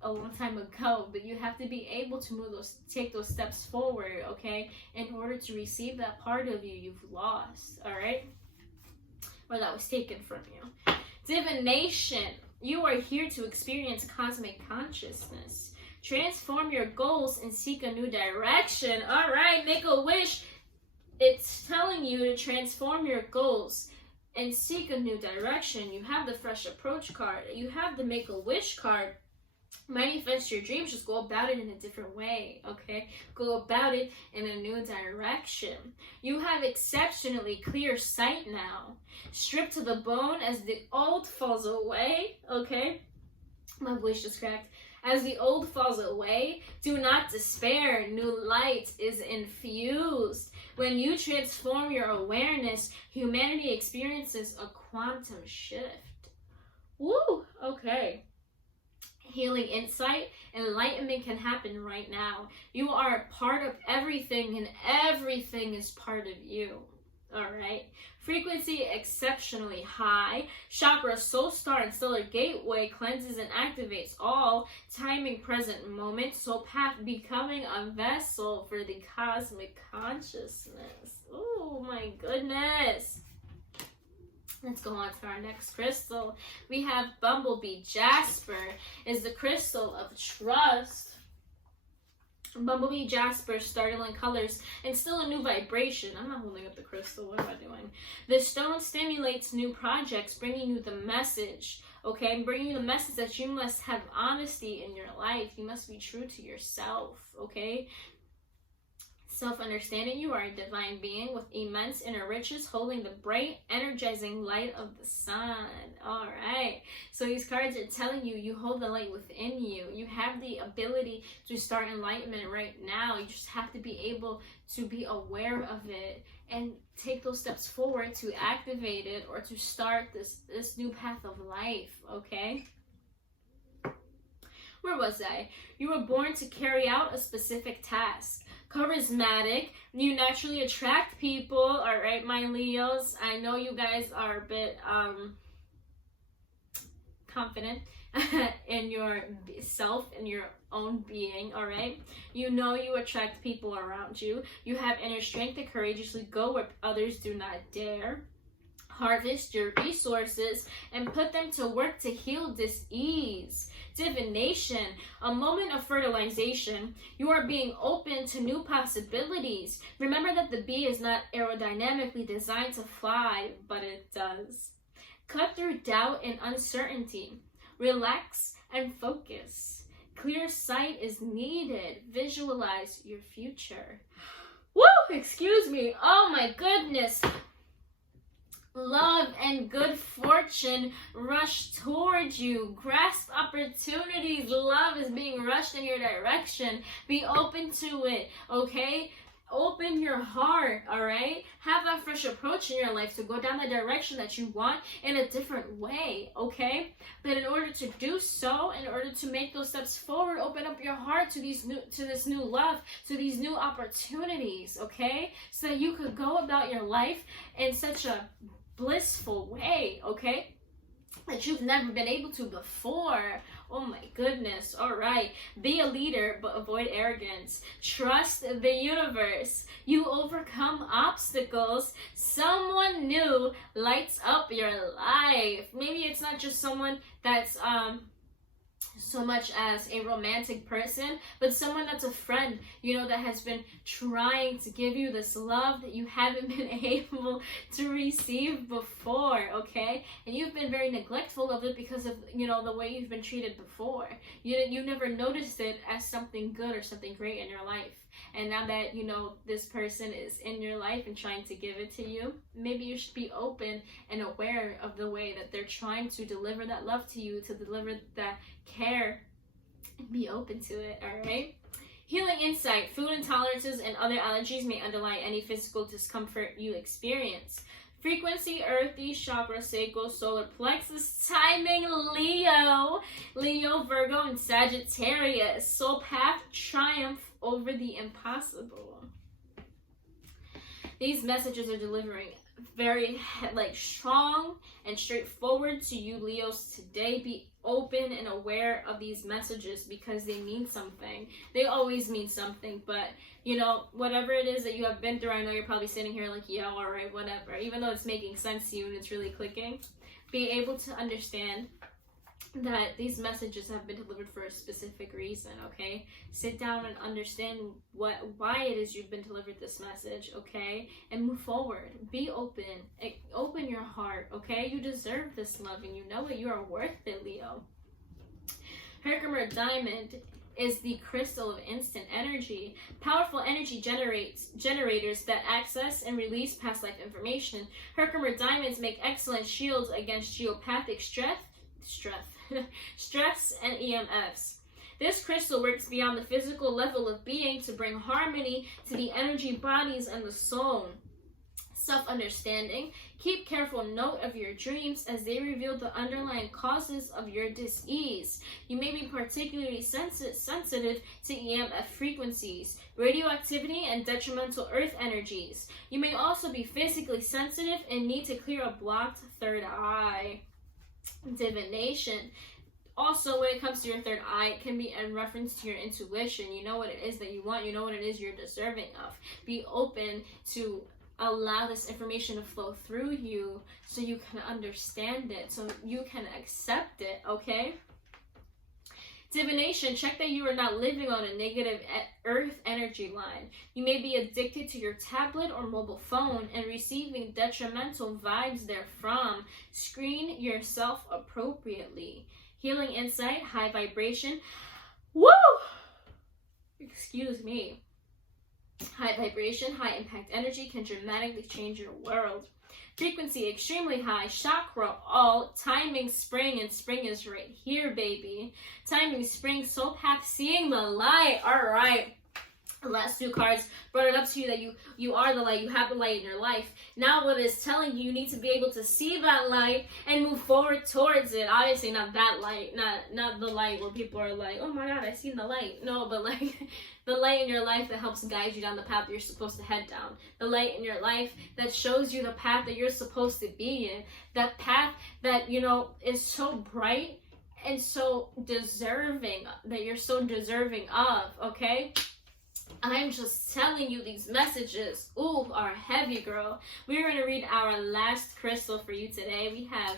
but you have to be able to take those steps forward, okay? In order to receive that part of you you've lost, all right? Or that was taken from you. Divination. You are here to experience cosmic consciousness. Transform your goals and seek a new direction. All right, make a wish. It's telling you to transform your goals and seek a new direction. You have the fresh approach card. You have the make a wish card. Manifest your dreams, just go about it in a different way, okay? Go about it in a new direction. You have exceptionally clear sight now. Stripped to the bone as the old falls away, okay? My voice just cracked. As the old falls away, do not despair. New light is infused. When you transform your awareness, humanity experiences a quantum shift. Woo! Okay. Healing insight, enlightenment can happen right now. You are a part of everything, and everything is part of you. Alright? Frequency exceptionally high. Chakra, soul star, and stellar gateway cleanses and activates all. Timing, present moment. Soul path, becoming a vessel for the cosmic consciousness. Oh my goodness. Let's go on to our next crystal. We have Bumblebee Jasper. Is the crystal of trust. Bumblebee Jasper, startling colors, and still a new vibration. I'm not holding up the crystal. What am I doing? The stone stimulates new projects, bringing you the message. Okay, bringing you the message that you must have honesty in your life. You must be true to yourself. Okay. Self-understanding, you are a divine being with immense inner riches, holding the bright, energizing light of the sun. All right. So these cards are telling you, you hold the light within you. You have the ability to start enlightenment right now. You just have to be able to be aware of it and take those steps forward to activate it or to start this new path of life. Okay. Where was I? You were born to carry out a specific task. Charismatic, you naturally attract people. All right, my Leos, I know you guys are a bit confident in your self, in your own being. All right, you know you attract people around you. You have inner strength to courageously go where others do not dare. Harvest your resources and put them to work to heal dis-ease. Divination, a moment of fertilization. You are being open to new possibilities. Remember that the bee is not aerodynamically designed to fly, but it does. Cut through doubt and uncertainty. Relax and focus. Clear sight is needed. Visualize your future. Woo! Excuse me. Oh my goodness. Love and good fortune rush towards you. Grasp opportunities. Love is being rushed in your direction. Be open to it, okay? Open your heart, all right? Have that fresh approach in your life to go down the direction that you want in a different way, okay? But in order to do so, in order to make those steps forward, open up your heart to this new love, to these new opportunities, okay? So that you could go about your life in such a blissful way, okay, that you've never been able to before. Oh my goodness. All right, be a leader but avoid arrogance. Trust the universe. You overcome obstacles. Someone new lights up your life. Maybe it's not just someone that's so much as a romantic person, but someone that's a friend, you know, that has been trying to give you this love that you haven't been able to receive before, okay? And you've been very neglectful of it because of, you know, the way you've been treated before. You never noticed it as something good or something great in your life. And now that, you know, this person is in your life and trying to give it to you, maybe you should be open and aware of the way that they're trying to deliver that love to you, to deliver that care, and be open to it, all right? Healing insight. Food intolerances and other allergies may underlie any physical discomfort you experience. Frequency, earthy, chakra, sacral, solar plexus, timing, Leo, Virgo, and Sagittarius. Soul path, triumph over the impossible. These messages are delivering very strong and straightforward to you, Leos, today. Be open and aware of these messages because they mean something. They always mean something, but you know, whatever it is that you have been through, I know you're probably sitting here like, yeah, all right, whatever, even though it's making sense to you and it's really clicking. Be able to understand that these messages have been delivered for a specific reason, okay? Sit down and understand why it is you've been delivered this message, okay? And move forward. Be open. Open your heart, okay? You deserve this love and you know it. You are worth it, Leo. Herkimer diamond is the crystal of instant energy. Powerful energy generators that access and release past life information. Herkimer diamonds make excellent shields against geopathic stress and EMFs. This crystal works beyond the physical level of being to bring harmony to the energy bodies and the soul. Self-understanding. Keep careful note of your dreams as they reveal the underlying causes of your dis-ease. You may be particularly sensitive to EMF frequencies, radioactivity, and detrimental earth energies. You may also be physically sensitive and need to clear a blocked third eye. Divination. Also, when it comes to your third eye, it can be in reference to your intuition. You know what it is that you want. You know what it is you're deserving of. Be open to allow this information to flow through you so you can understand it, so you can accept it, okay? Divination, check that you are not living on a negative earth energy line. You may be addicted to your tablet or mobile phone and receiving detrimental vibes therefrom. Screen yourself appropriately. Healing insight, high vibration. Woo! Excuse me. High vibration, high impact energy can dramatically change your world. Frequency extremely high, chakra all, timing spring, and spring is right here, baby. Timing spring, soul path, seeing the light. All right. The last two cards brought it up to you that you are the light, you have the light in your life. Now what it's telling you need to be able to see that light and move forward towards it. Obviously not that light, not the light where people are like, oh my god, I seen the light. No, but like the light in your life that helps guide you down the path that you're supposed to head down. The light in your life that shows you the path that you're supposed to be in. That path that, you know, is so bright and so deserving, that you're so deserving of, okay? I'm just telling you, these messages, ooh, are heavy, girl. We're going to read our last crystal for you today. We have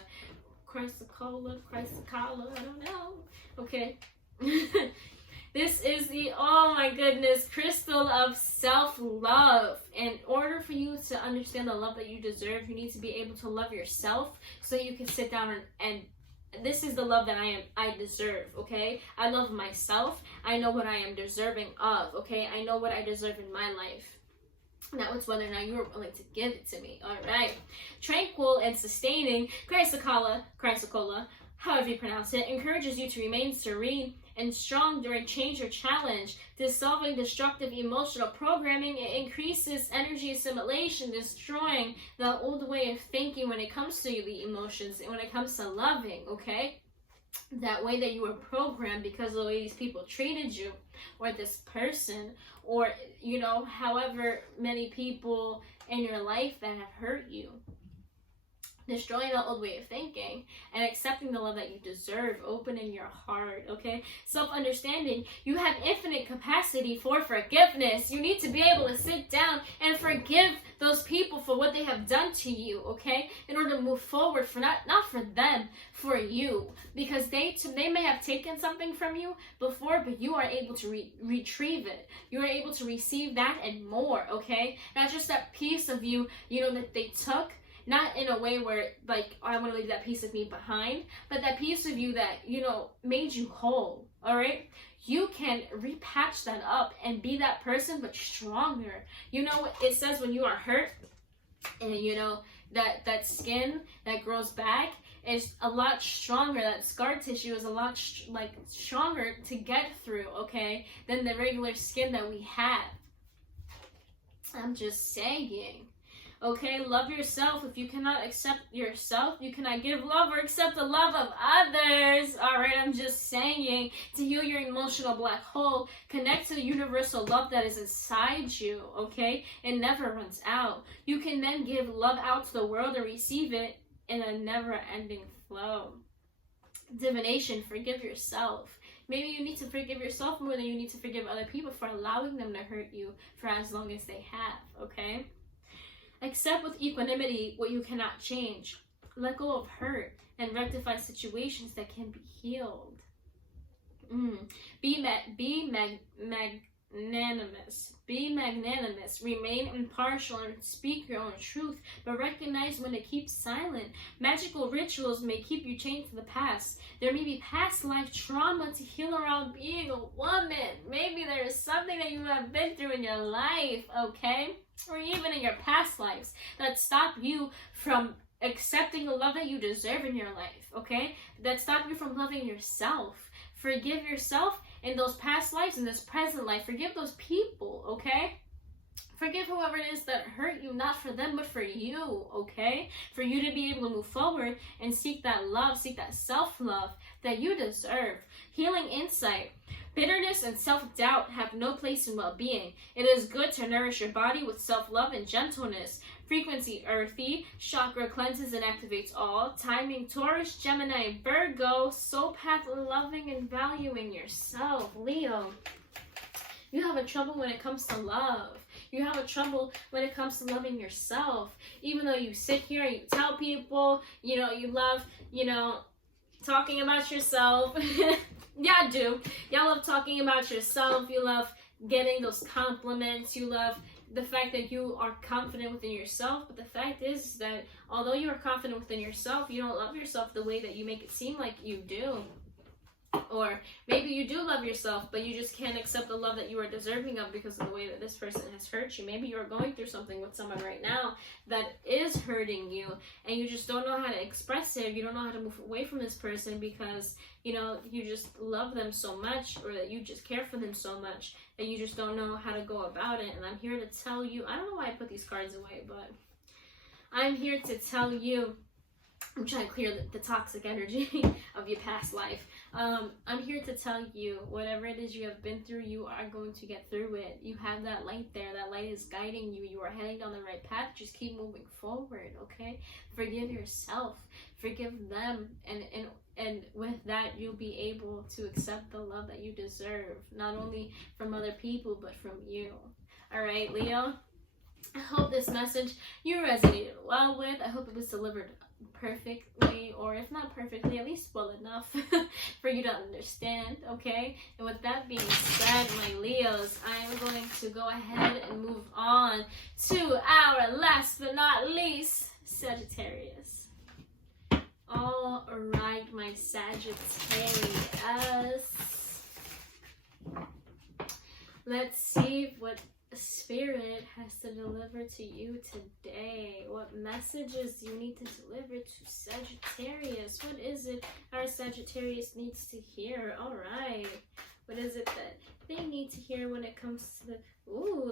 chrysocolla, I don't know. Okay. This is the, oh my goodness, crystal of self-love. In order for you to understand the love that you deserve, you need to be able to love yourself so you can sit down and this is the love that I deserve, okay? I love myself. I know what I am deserving of, okay? I know what I deserve in my life. Now it's whether or not you are willing to give it to me, all right? Tranquil and sustaining, chrysocolla, however you pronounce it, encourages you to remain serene and strong during change or challenge, dissolving destructive emotional programming. It increases energy assimilation, destroying the old way of thinking when it comes to the emotions and when it comes to loving, okay? That way that you were programmed because of the way these people treated you, or this person, or, you know, however many people in your life that have hurt you. Destroying the old way of thinking and accepting the love that you deserve, opening your heart, okay? Self-understanding, you have infinite capacity for forgiveness. You need to be able to sit down and forgive those people for what they have done to you, okay? In order to move forward, for not for them, for you. Because they may have taken something from you before, but you are able to retrieve it. You are able to receive that and more, okay? Not just that piece of you, you know, that they took. Not in a way where, like, oh, I want to leave that piece of me behind, but that piece of you that, you know, made you whole, all right? You can repatch that up and be that person, but stronger. You know what it says when you are hurt, and, you know, that skin that grows back is a lot stronger. That scar tissue is a lot, stronger to get through, okay, than the regular skin that we have. I'm just saying. Okay, love yourself. If you cannot accept yourself, you cannot give love or accept the love of others. All right, I'm just saying, to heal your emotional black hole, connect to the universal love that is inside you, okay? It never runs out. You can then give love out to the world and receive it in a never-ending flow. Divination, forgive yourself. Maybe you need to forgive yourself more than you need to forgive other people for allowing them to hurt you for as long as they have, okay? Accept with equanimity what you cannot change. Let go of hurt and rectify situations that can be healed. Be magnanimous. Be magnanimous. Remain impartial and speak your own truth, but recognize when to keep silent. Magical rituals may keep you chained to the past. There may be past life trauma to heal around being a woman. Maybe there is something that you have been through in your life, okay? Or even in your past lives that stop you from accepting the love that you deserve in your life, okay? That stop you from loving yourself. Forgive yourself in those past lives, in this present life. Forgive those people, okay? Forgive whoever it is that hurt you, not for them, but for you, okay? For you to be able to move forward and seek that love, seek that self-love that you deserve. Healing insight. Bitterness and self-doubt have no place in well-being. It is good to nourish your body with self-love and gentleness. Frequency earthy, chakra cleanses and activates all. Timing Taurus, Gemini, Virgo, soul path loving and valuing yourself. Leo, you have a trouble when it comes to love. You have a trouble when it comes to loving yourself. Even though you sit here and you tell people, you love, talking about yourself. Y'all do. Y'all love talking about yourself. You love getting those compliments. You love the fact that you are confident within yourself. But the fact is that although you are confident within yourself, you don't love yourself the way that you make it seem like you do. Or maybe you do love yourself, but you just can't accept the love that you are deserving of because of the way that this person has hurt you. Maybe you're going through something with someone right now that is hurting you, and you just don't know how to express it. You don't know how to move away from this person because, you just love them so much, or that you just care for them so much that you just don't know how to go about it. And I'm here to tell you, I don't know why I put these cards away, but I'm here to tell you, I'm trying to clear the toxic energy of your past life. I'm here to tell you, whatever it is you have been through, you are going to get through it. You have that light there. That light is guiding you. You are heading down the right path. Just keep moving forward, okay? Forgive yourself. Forgive them. And with that, you'll be able to accept the love that you deserve, not only from other people, but from you. All right, Leo? I hope this message you resonated well with. I hope it was delivered perfectly, or if not perfectly, at least well enough for you to understand, okay? And with that being said, my Leos, I am going to go ahead and move on to our last but not least, Sagittarius. All right, my Sagittarius. Let's see what Spirit has to deliver to you today. What messages you need to deliver to Sagittarius? What is it our Sagittarius needs to hear? All right. What is it that they need to hear when it comes to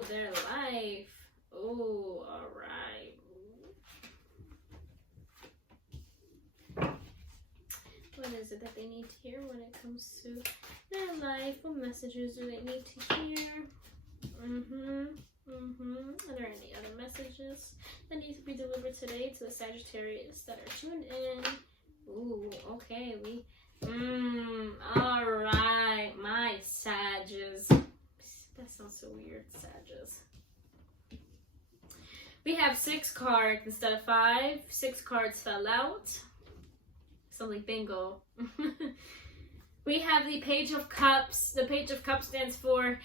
their life? All right. What is it that they need to hear when it comes to their life? What messages do they need to hear? Are there any other messages that need to be delivered today to the Sagittarius that are tuned in? Okay, alright, my Sages. That sounds so weird, Sages. We have 6 cards instead of 5. 6 cards fell out. Sounds like bingo. We have the Page of Cups. The Page of Cups stands for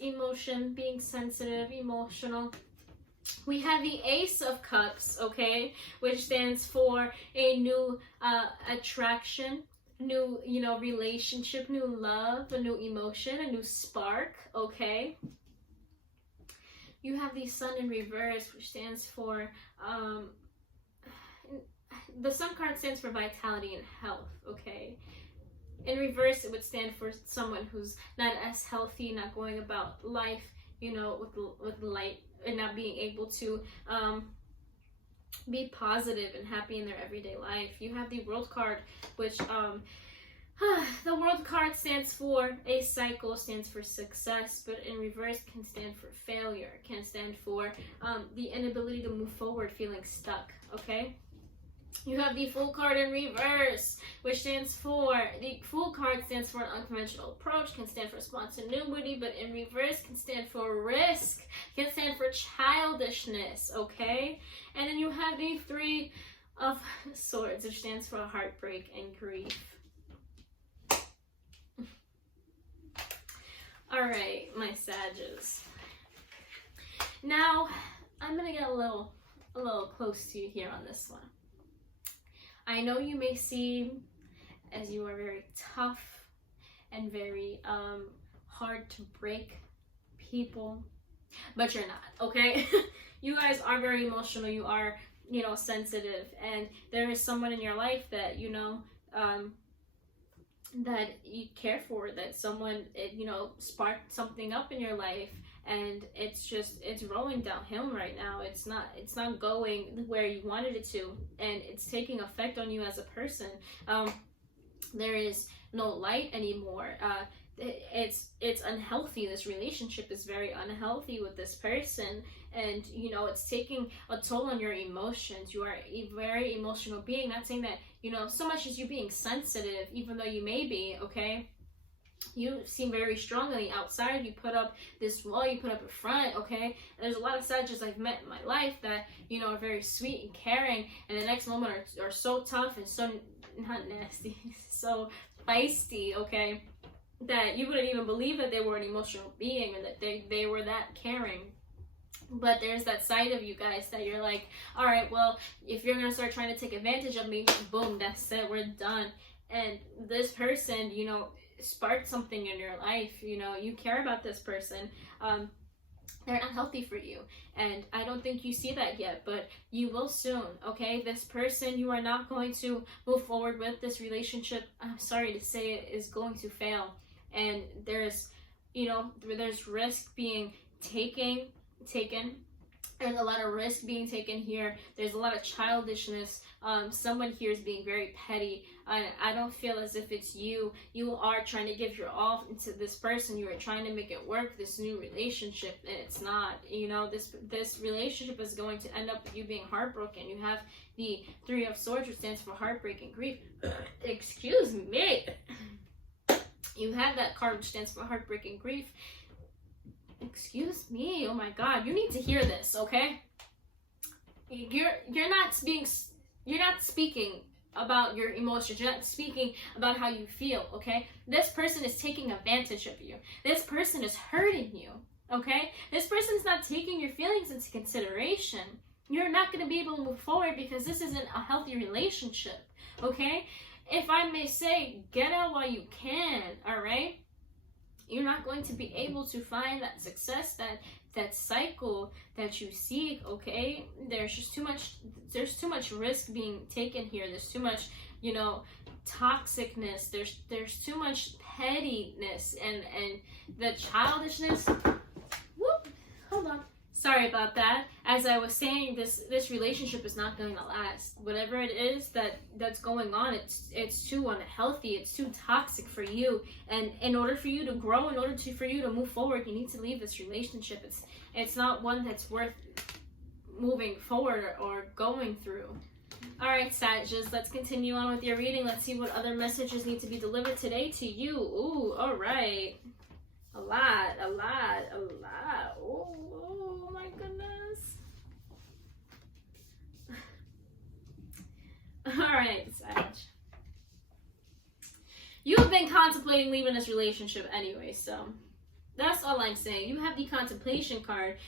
emotion, being sensitive, emotional. We have the Ace of Cups, okay, which stands for a new attraction, new, relationship, new love, a new emotion, a new spark, okay. You have the Sun in reverse, which stands for, the Sun card stands for vitality and health, okay. In reverse, it would stand for someone who's not as healthy, not going about life, with light, and not being able to be positive and happy in their everyday life. You have the World card, which the World card stands for a cycle, stands for success, but in reverse can stand for failure, can stand for the inability to move forward, feeling stuck, okay? You have the Fool card in reverse, which stands for, the Fool card stands for an unconventional approach, can stand for spontaneity, but in reverse can stand for risk, can stand for childishness, okay? And then you have the 3 of Swords, which stands for heartbreak and grief. All right, my Sages. Now, I'm gonna get a little close to you here on this one. I know you may seem as you are very tough and very hard to break people, but you're not, okay? You guys are very emotional. You are, you know, sensitive, and there is someone in your life that, you know, that you care for, that someone, you know, sparked something up in your life, and it's rolling downhill right now. It's not going where you wanted it to, and it's taking effect on you as a person. There is no light anymore. It's unhealthy. This relationship is very unhealthy with this person, and you know, it's taking a toll on your emotions. You are a very emotional being. Not saying that, you know, so much as you being sensitive, even though you may be, okay? You seem very strong on the outside. You put up this wall, you put up a front, okay? And there's a lot of Sagittarius I've met in my life that, you know, are very sweet and caring, and the next moment are so tough and so, not nasty, so feisty, okay? That you wouldn't even believe that they were an emotional being, and that they were that caring. But there's that side of you guys that you're like, all right, well, if you're gonna start trying to take advantage of me, boom, that's it, we're done. And this person, you know, sparked something in your life. You know, you care about this person. They're not healthy for you, and I don't think you see that yet, but you will soon, okay? This person you are not going to move forward with. This relationship, I'm sorry to say it, is going to fail, and there's, you know, there's risk being taken. There's a lot of risk being taken here. There's a lot of childishness. Someone here is being very petty. I don't feel as if it's you. You are trying to give your all into this person. You are trying to make it work, this new relationship, and it's not. You know, this relationship is going to end up with you being heartbroken. You have the Three of Swords, which stands for heartbreak and grief. Excuse me. You have that card, which stands for heartbreak and grief. Excuse me. Oh my God, you need to hear this, okay? You're not speaking about your emotions. You're not speaking about how you feel, okay? This person is taking advantage of you. This person is hurting you, okay? This person's not taking your feelings into consideration. You're not going to be able to move forward because this isn't a healthy relationship, okay? If I may say, get out while you can, all right? You're not going to be able to find that success, that cycle that you seek, okay? There's too much risk being taken here. There's too much, you know, toxicness. There's too much pettiness and the childishness. Whoop, hold on. Sorry about that. As I was saying, this relationship is not going to last. Whatever it is that's going on, it's too unhealthy. It's too toxic for you. And in order for you to grow, in order for you to move forward, you need to leave this relationship. It's not one that's worth moving forward or going through. All right, Sagittarius, let's continue on with your reading. Let's see what other messages need to be delivered today to you. Ooh, all right. A lot. Oh my goodness. Alright, Sag. You have been contemplating leaving this relationship anyway, so that's all I'm saying. You have the contemplation card.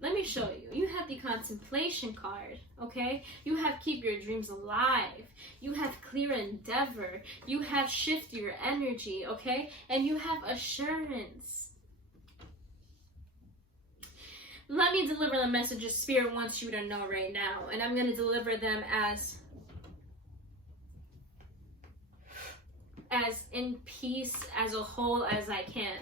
Let me show you. You have the contemplation card, okay? You have keep your dreams alive. You have clear endeavor. You have shift your energy, okay? And you have assurance. Let me deliver the messages Spirit wants you to know right now. And I'm going to deliver them as in peace, as a whole as I can.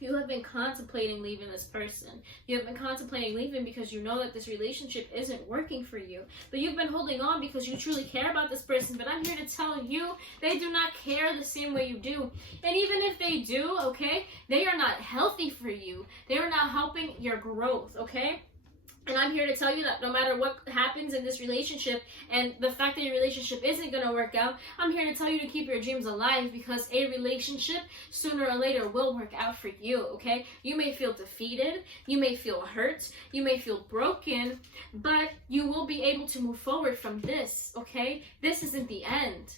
You have been contemplating leaving this person. You have been contemplating leaving because you know that this relationship isn't working for you. But you've been holding on because you truly care about this person. But I'm here to tell you, they do not care the same way you do. And even if they do, okay, they are not healthy for you. They are not helping your growth, okay? And I'm here to tell you that no matter what happens in this relationship and the fact that your relationship isn't going to work out, I'm here to tell you to keep your dreams alive because a relationship sooner or later will work out for you, okay? You may feel defeated, you may feel hurt, you may feel broken, but you will be able to move forward from this, okay? This isn't the end.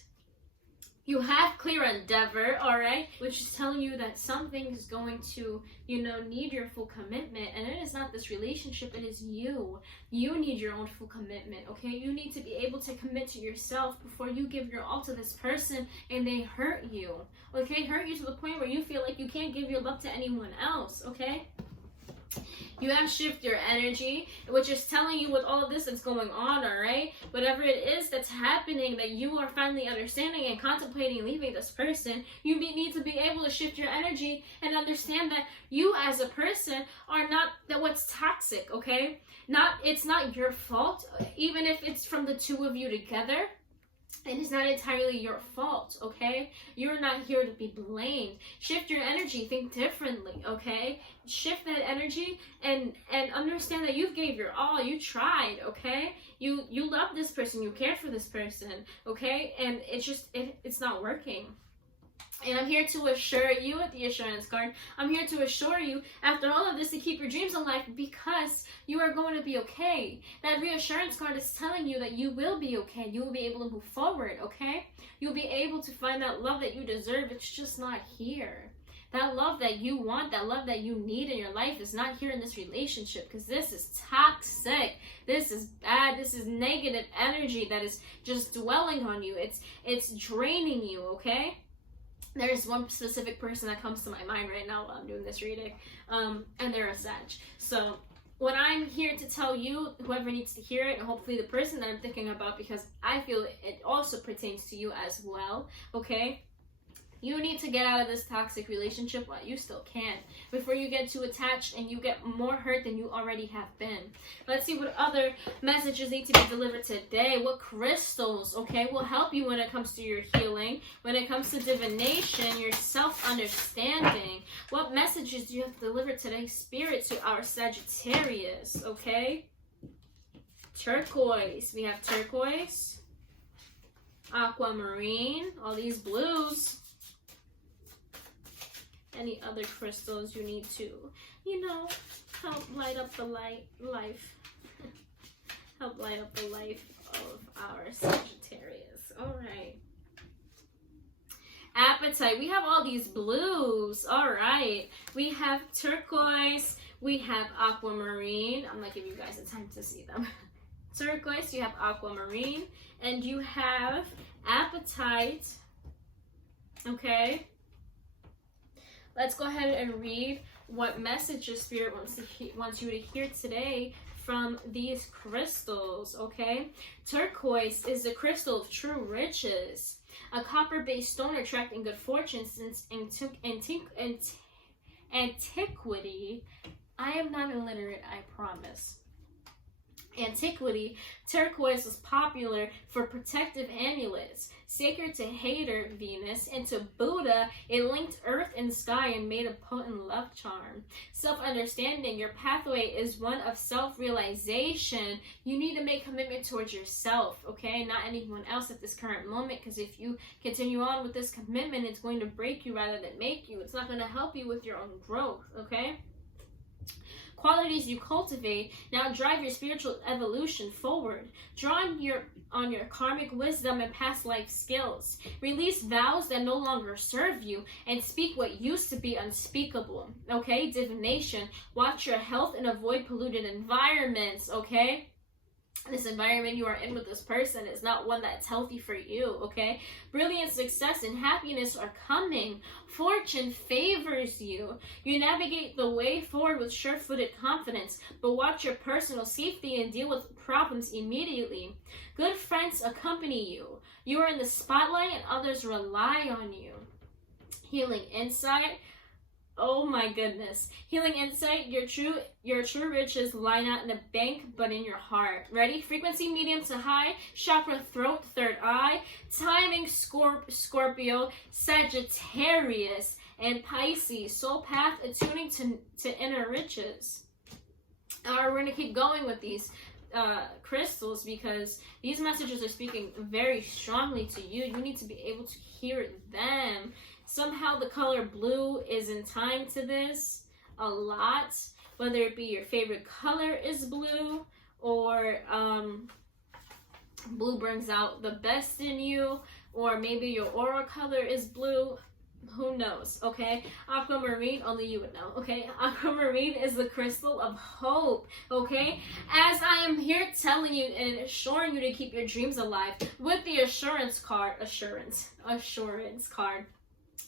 You have clear endeavor, all right, which is telling you that something is going to, need your full commitment. And it is not this relationship, it is you. You need your own full commitment, okay? You need to be able to commit to yourself before you give your all to this person and they hurt you, okay? Hurt you to the point where you feel like you can't give your love to anyone else, okay? You have shift your energy, which is telling you with all of this that's going on, all right? Whatever it is that's happening that you are finally understanding and contemplating leaving this person, you need to be able to shift your energy and understand that you as a person are not that what's toxic, okay? It's not your fault, even if it's from the two of you together. It is not entirely your fault, okay? You're not here to be blamed. Shift your energy, think differently, okay? Shift that energy and understand that you gave your all, you tried, okay? You love this person, you care for this person, okay? And it's not working. And I'm here to assure you with the assurance card, I'm here to assure you after all of this to keep your dreams alive because you are going to be okay. That reassurance card is telling you that you will be okay. You will be able to move forward, okay? You'll be able to find that love that you deserve. It's just not here. That love that you want, that love that you need in your life is not here in this relationship because this is toxic. This is bad. This is negative energy that is just dwelling on you. It's draining you, okay? There's one specific person that comes to my mind right now while I'm doing this reading, and they're a Sag. So what I'm here to tell you, whoever needs to hear it, and hopefully the person that I'm thinking about, because I feel it also pertains to you as well, okay? You need to get out of this toxic relationship while you still can, before you get too attached and you get more hurt than you already have been. Let's see what other messages need to be delivered today. What crystals, okay, will help you when it comes to your healing, when it comes to divination, your self-understanding. What messages do you have to deliver today, Spirit, to our Sagittarius, okay? Turquoise. We have turquoise, aquamarine, all these blues. Any other crystals you need to, help light up the life. Help light up the life of our Sagittarius. All right. Appetite. We have all these blues. All right. We have turquoise. We have aquamarine. I'm not giving you guys the time to see them. Turquoise. You have aquamarine. And you have appetite. Okay. Let's go ahead and read what messages Spirit wants you to hear today from these crystals, okay? Turquoise is the crystal of true riches, a copper-based stone attracting good fortune since antiquity. I am not illiterate, I promise. Antiquity, turquoise was popular for protective amulets. Sacred to Hater, Venus, and to Buddha, it linked earth and sky and made a potent love charm. Self-understanding, your pathway is one of self-realization. You need to make commitment towards yourself, okay? Not anyone else at this current moment, because if you continue on with this commitment, it's going to break you rather than make you. It's not going to help you with your own growth, okay? Qualities you cultivate now drive your spiritual evolution forward. Draw on your karmic wisdom and past life skills. Release vows that no longer serve you and speak what used to be unspeakable. Okay? Divination. Watch your health and avoid polluted environments. Okay? This environment you are in with this person is not one that's healthy for you, okay? Brilliant success and happiness are coming. Fortune favors you. You navigate the way forward with sure-footed confidence, but watch your personal safety and deal with problems immediately. Good friends accompany you. You are in the spotlight and others rely on you. Healing insight. Oh my goodness. Healing insight, your true riches lie not in the bank, but in your heart. Ready? Frequency medium to high, chakra throat, third eye, timing Scorpio, Sagittarius, and Pisces. Soul path attuning to inner riches. We're going to keep going with these crystals because these messages are speaking very strongly to you. You need to be able to hear them. Somehow the color blue is in time to this a lot, whether it be your favorite color is blue or blue brings out the best in you, or maybe your aura color is blue. Who knows, okay? Aquamarine, only you would know, okay? Aquamarine is the crystal of hope, okay? As I am here telling you and assuring you to keep your dreams alive with the assurance card, assurance card.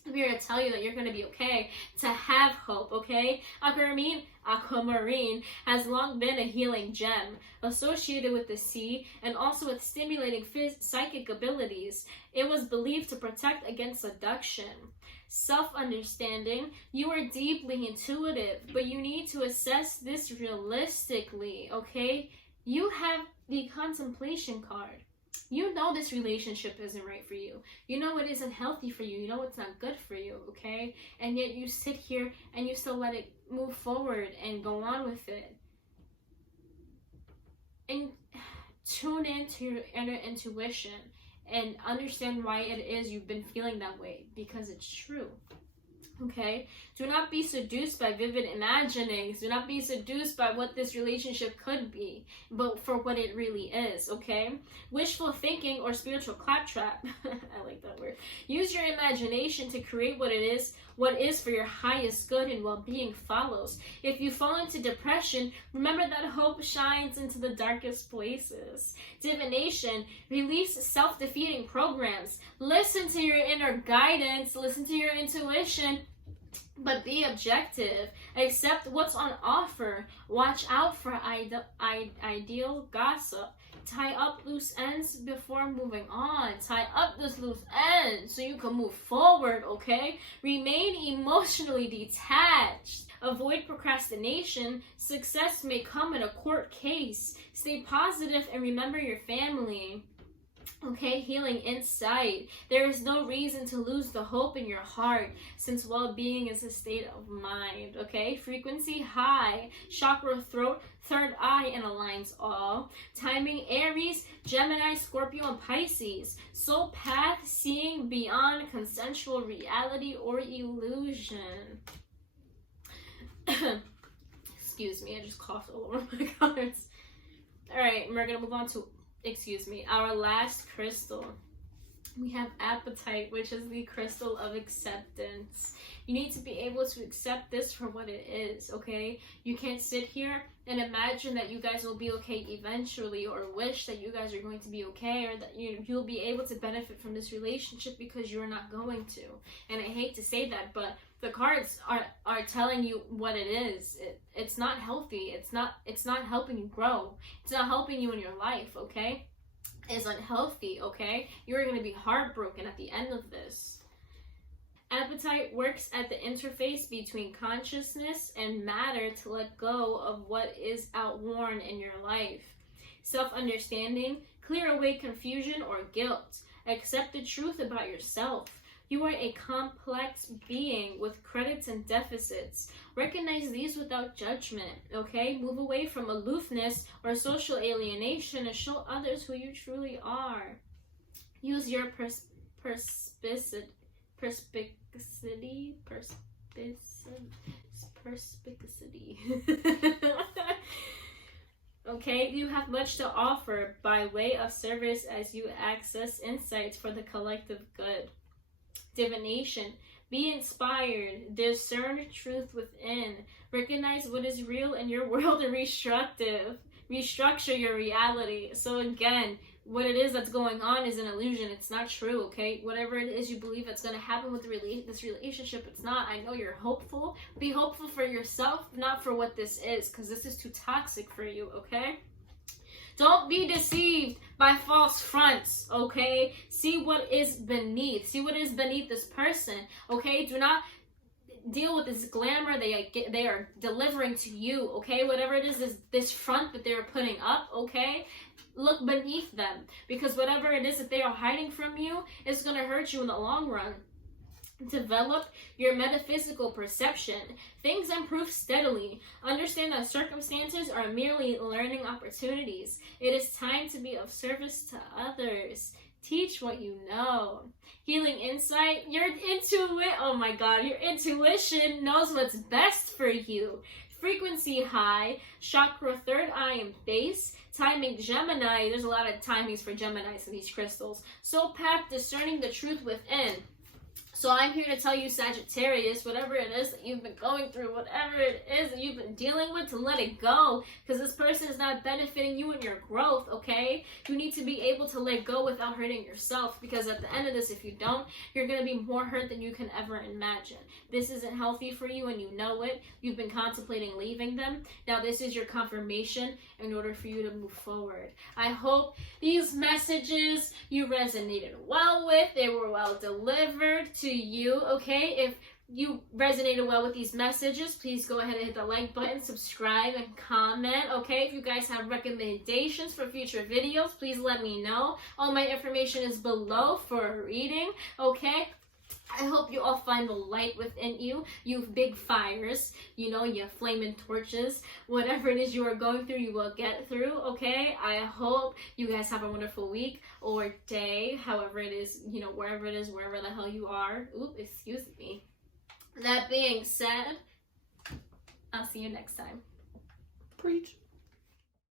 I'm here to tell you that you're going to be okay, to have hope, okay? Aquamarine has long been a healing gem associated with the sea and also with stimulating psychic abilities. It was believed to protect against seduction. Self-understanding, you are deeply intuitive, but you need to assess this realistically, okay? You have the contemplation card. You know this relationship isn't right for you. You know it isn't healthy for you. You know it's not good for you, okay? And yet you sit here and you still let it move forward and go on with it. And tune into your inner intuition and understand why it is you've been feeling that way, because it's true. Okay? Do not be seduced by vivid imaginings. Do not be seduced by what this relationship could be, but for what it really is, okay? Wishful thinking or spiritual claptrap. I like that word. Use your imagination to create what is for your highest good and well-being follows. If you fall into depression, remember that hope shines into the darkest places. Divination, release self-defeating programs. Listen to your inner guidance. Listen to your intuition. But be objective. Accept what's on offer. Watch out for ideal gossip. Tie up loose ends before moving on. Tie up those loose ends so you can move forward, okay? Remain emotionally detached. Avoid procrastination. Success may come in a court case. Stay positive and remember your family. Okay, healing insight. There is no reason to lose the hope in your heart, since well-being is a state of mind. Okay, frequency high, chakra, throat, third eye, and aligns all. Timing Aries, Gemini, Scorpio, and Pisces. Soul path, seeing beyond consensual reality or illusion. Excuse me, I just coughed all over my cards. All right, we're gonna move on to our last crystal. We have apatite, which is the crystal of acceptance. You need to be able to accept this for what it is, okay? You can't sit here and imagine that you guys will be okay eventually, or wish that you guys are going to be okay, or that you'll be able to benefit from this relationship, because you're not going to. And I hate to say that, but the cards are telling you what it is. It's not healthy. It's not helping you grow. It's not helping you in your life, okay? It's unhealthy, okay? You're going to be heartbroken at the end of this. Apatite works at the interface between consciousness and matter to let go of what is outworn in your life. Self-understanding, clear away confusion or guilt. Accept the truth about yourself. You are a complex being with credits and deficits. Recognize these without judgment, okay? Move away from aloofness or social alienation and show others who you truly are. Use your perspicacity. Okay, you have much to offer by way of service as you access insights for the collective good. Divination. Be inspired. Discern truth within. Recognize what is real in your world and restructure your reality. So again, what it is that's going on is an illusion. It's not true, okay? Whatever it is you believe that's going to happen with this relationship, it's not. I know you're hopeful. Be hopeful for yourself, not for what this is, because this is too toxic for you, okay? Don't be deceived by false fronts, okay? See what is beneath. See what is beneath this person, okay? Do not deal with this glamour they are delivering to you, okay? Whatever it is this front that they're putting up, okay? Look beneath them, because whatever it is that they are hiding from you is going to hurt you in the long run. Develop your metaphysical perception. Things improve steadily. Understand that circumstances are merely learning opportunities. It is time to be of service to others. Teach what you know. Healing insight. Your intuition knows what's best for you. frequency high, chakra third eye and base, timing Gemini. There's a lot of timings for Geminis in these crystals. Soul path, discerning the truth within. So I'm here to tell you, Sagittarius, whatever it is that you've been going through, whatever it is that you've been dealing with, to let it go. Because this person is not benefiting you in your growth, okay? You need to be able to let go without hurting yourself. Because at the end of this, if you don't, you're going to be more hurt than you can ever imagine. This isn't healthy for you and you know it. You've been contemplating leaving them. Now this is your confirmation in order for you to move forward. I hope these messages you resonated well with. They were well delivered to you, okay? If you resonated well with these messages, please go ahead and hit the like button, subscribe, and comment, okay? If you guys have recommendations for future videos, please let me know. All my information is below for a reading, okay? I hope you all find the light within you. You big fires, you know, you flaming torches. Whatever it is you are going through, you will get through, okay? I hope you guys have a wonderful week or day, however it is, you know, wherever it is, wherever the hell you are. Oop, excuse me. That being said, I'll see you next time. Preach.